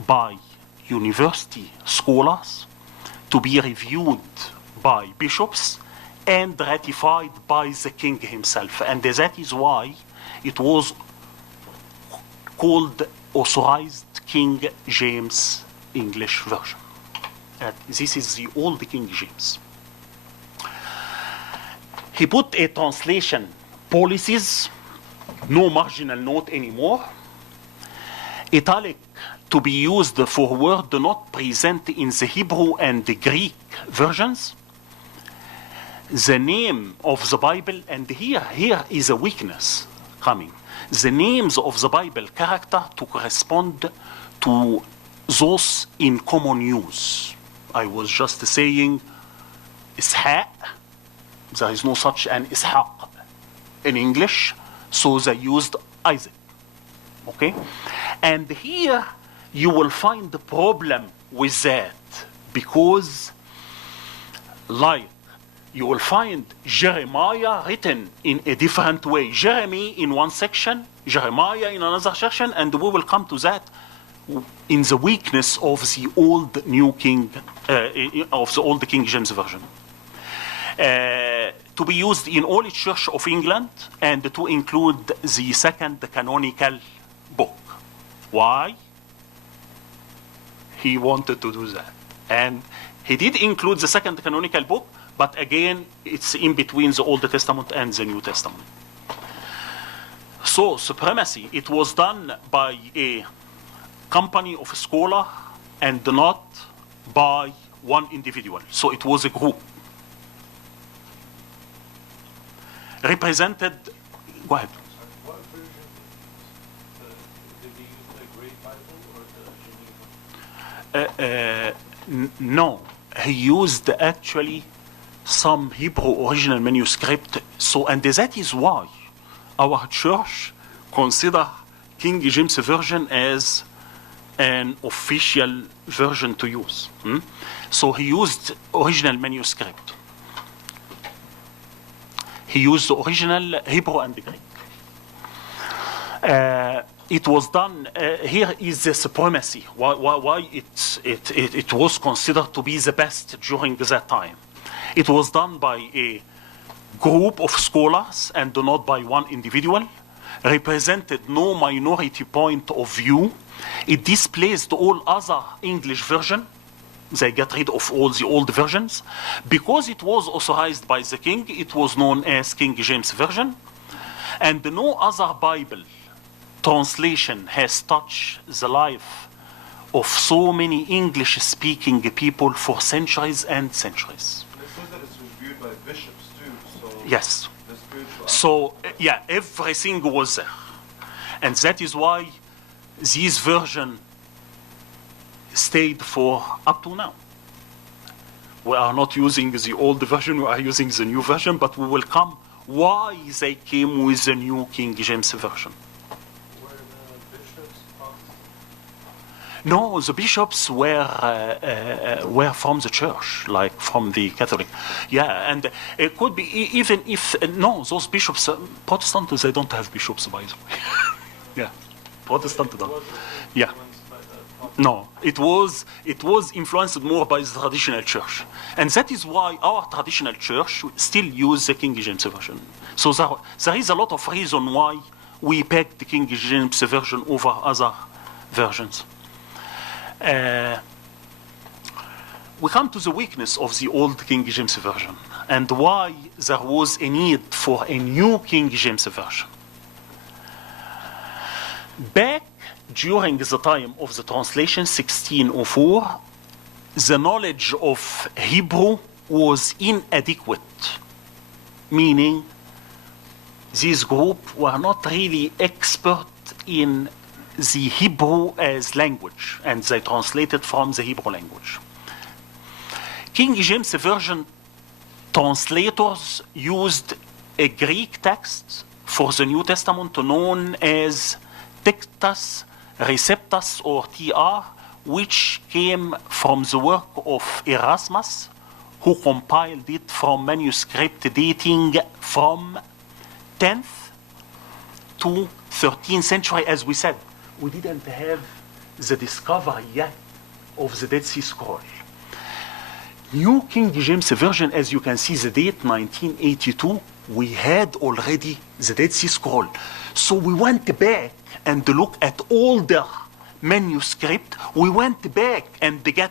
by university scholars to be reviewed by bishops and ratified by the king himself. And that is why it was called Authorized King James English Version. This is the old King James. He put a translation policies, no marginal note anymore, italic to be used for words not present in the Hebrew and the Greek versions, the name of the Bible, and here is a weakness coming. The names of the Bible character to correspond to those in common use. I was just saying Ishaq, There is no such an Ishaq in English, so they used Isaac. Okay? And here you will find the problem with that, because like you will find Jeremiah written in a different way. Jeremy in one section, Jeremiah in another section, and we will come to that in the weakness of the old New King, of the old King James Version. To be used in all Church of England and to include the second canonical book. Why? He wanted to do that. And he did include the second canonical book, but again, it's in between the Old Testament and the New Testament. So, supremacy, it was done by a company of scholars and not by one individual. So it was a group. Represented, go ahead. What version did he use, the Great Bible or the Geneva? No, he used actually some Hebrew original manuscript. So, and that is why our church consider King James Version as an official version to use. So he used original manuscript. He used the original Hebrew and Greek. It was done, here is the supremacy, why it was considered to be the best during that time. It was done by a group of scholars and not by one individual, represented no minority point of view. It displaced all other English versions. They got rid of all the old versions. Because it was authorized by the king, it was known as King James Version. And no other Bible translation has touched the life of so many English-speaking people for centuries and centuries. And it says that it's reviewed by bishops too, so... Yes. The spiritual... So, yeah, everything was there. And that is why this version stayed for up to now. We are not using the old version, we are using the new version, but we will come why they came with the new King James Version. Were the bishops on? No, the bishops were from the church, like from the Catholic. Yeah, and it could be even if, no, those bishops, Protestants, they don't have bishops, by the way. Yeah, Protestant don't. Yeah. No, it was influenced more by the traditional church. And that is why our traditional church still use the King James Version. So there is a lot of reason why we picked the King James Version over other versions. We come to the weakness of the old King James Version and why there was a need for a new King James Version. Back during the time of the translation, 1604, the knowledge of Hebrew was inadequate, meaning this group were not really expert in the Hebrew as language, and they translated from the Hebrew language. King James Version translators used a Greek text for the New Testament known as Textus Receptus or TR, which came from the work of Erasmus, who compiled it from manuscript dating from 10th to 13th century. As we said, we didn't have the discovery yet of the Dead Sea Scroll. New King James Version, as you can see the date, 1982, we had already the Dead Sea Scroll. So we went back and looked at older manuscript. We went back and got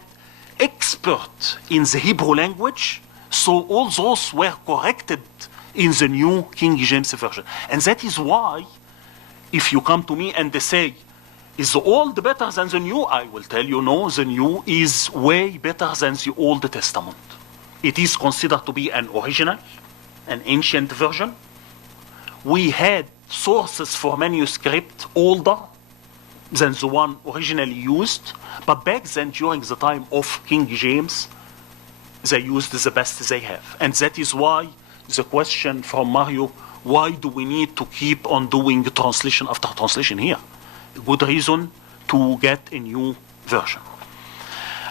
expert in the Hebrew language. So all those were corrected in the new King James Version. And that is why, if you come to me and they say, is the old better than the new? I will tell you, no, the new is way better than the Old Testament. It is considered to be an original, an ancient version. We had sources for manuscript older than the one originally used, but back then, during the time of King James, they used the best they have. And that is why the question from Mario, why do we need to keep on doing translation after translation here? Good reason to get a new version.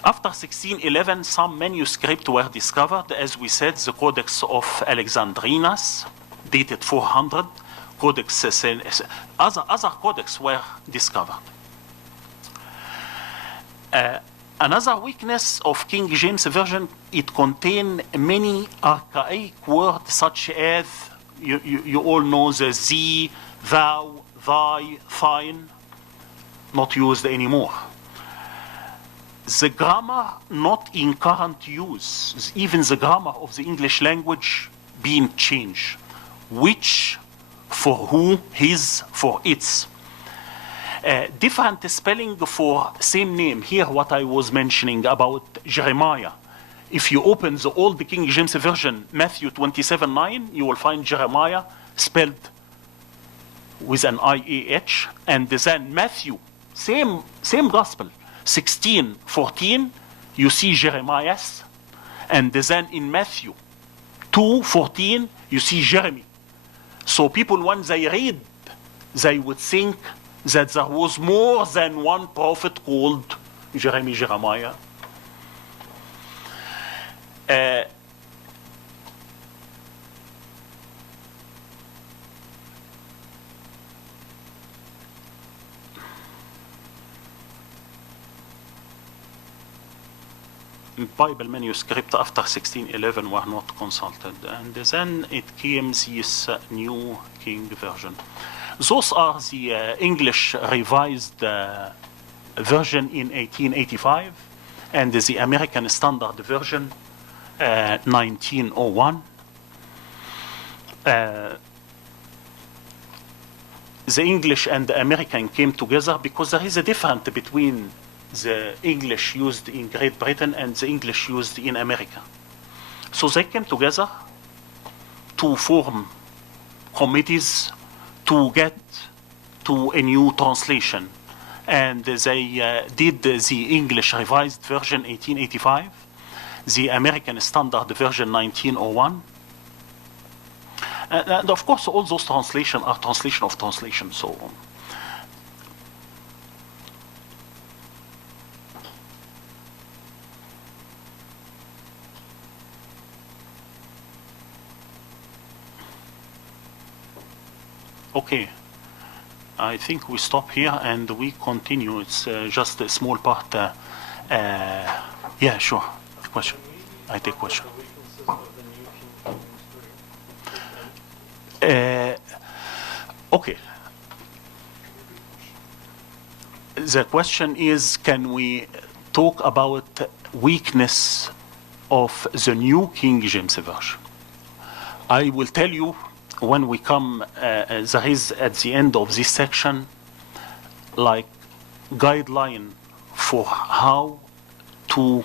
After 1611, some manuscripts were discovered. As we said, the Codex of Alexandrinas, dated 400. Other codex were discovered. Another weakness of King James Version, it contains many archaic words such as, you all know the thee, thou, thy, thine, not used anymore. The grammar not in current use, even the grammar of the English language being changed. Which, for who, his, for its. Different spelling for same name. Here what I was mentioning about Jeremiah. If you open the old King James Version, Matthew 27:9, you will find Jeremiah spelled with an I-A-H. And then Matthew, same gospel, 16:14, you see Jeremias. And then in Matthew 2:14, you see Jeremy. So people, when they read, they would think that there was more than one prophet called Jeremiah. Bible manuscript after 1611 were not consulted, and then it came this new King version. Those are the English revised version in 1885, and the American Standard Version 1901. The English and the American came together because there is a difference between the English used in Great Britain and the English used in America. So they came together to form committees to get to a new translation. And they did the English Revised Version 1885, the American Standard Version 1901. And of course, all those translations are translation of translation. So okay, I think we stop here and we continue. It's just a small part. Yeah, sure. Question. I take question. The weaknesses of the new King James Version. Okay. The question is, can we talk about weakness of the new King James Version? I will tell you when we come, there is at the end of this section, like guideline for how to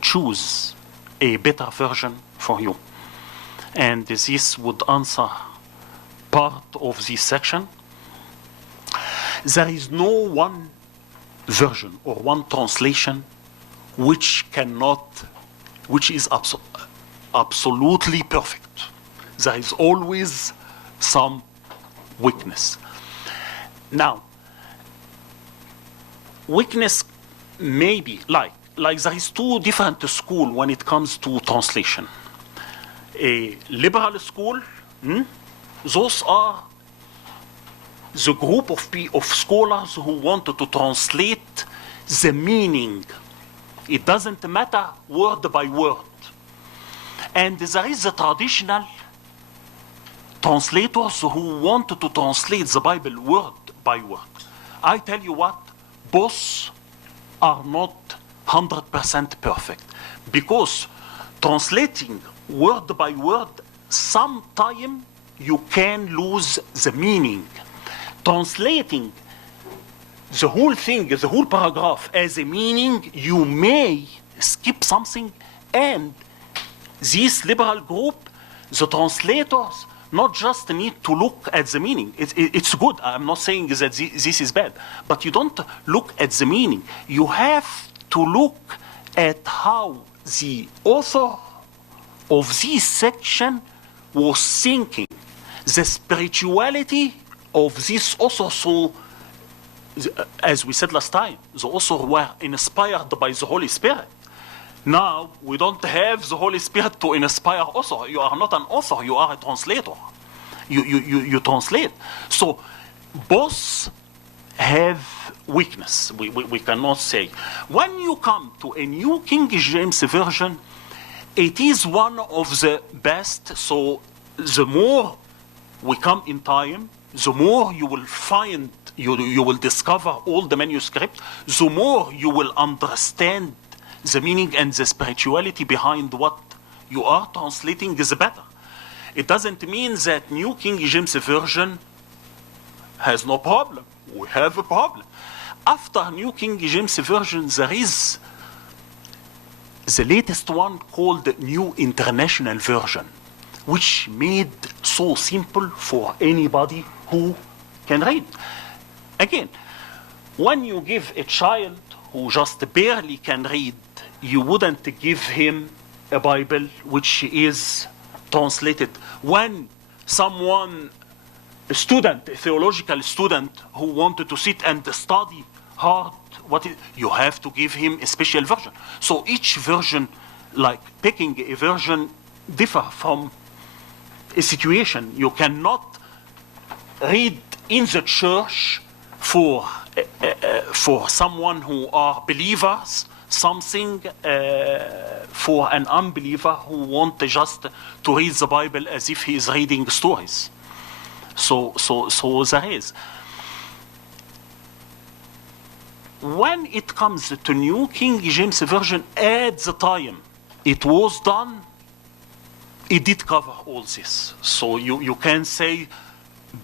choose a better version for you. And this would answer part of this section. There is no one version or one translation which is absolutely perfect. There is always some weakness. Now, weakness may be like there is two different schools when it comes to translation. A liberal school, those are the group of scholars who wanted to translate the meaning. It doesn't matter word by word. And there is the traditional translators who wanted to translate the Bible word by word. I tell you what, both are not 100% perfect, because translating word by word, sometimes you can lose the meaning. Translating the whole thing, the whole paragraph as a meaning, you may skip something, and this liberal group, the translators, not just need to look at the meaning. It's good. I'm not saying that this is bad, but you don't look at the meaning. You have to look at how the author of this section was thinking the spirituality of this author. So, as we said last time, the author were inspired by the Holy Spirit. Now, we don't have the Holy Spirit to inspire author. You are not an author, you are a translator. You translate. So, both have weakness. We cannot say. When you come to a New King James Version, it is one of the best. So the more we come in time, the more you will find, you will discover all the manuscript, the more you will understand the meaning and the spirituality behind what you are translating is better. It doesn't mean that New King James Version has no problem. We have a problem. After New King James Version, there is the latest one called the New International Version, which made so simple for anybody who can read. Again, when you give a child who just barely can read, you wouldn't give him a Bible which is translated. When someone, a student, a theological student who wanted to sit and study hard, you have to give him a special version. So each version, like picking a version, differ from a situation. You cannot read in the church for someone who are believers, something for an unbeliever who want just to read the Bible as if he is reading stories. So there is. When it comes to New King James Version, at the time it was done, it did cover all this. So you can say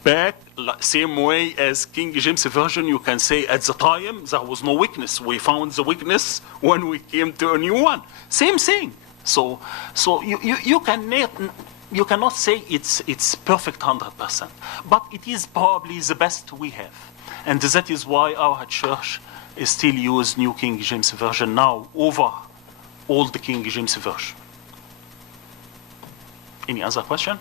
back, same way as King James Version, you can say at the time there was no weakness. We found the weakness when we came to a new one. Same thing. So you cannot say it's perfect 100%, but it is probably the best we have, and that is why our church still use New King James Version now over Old King James Version. Any other question?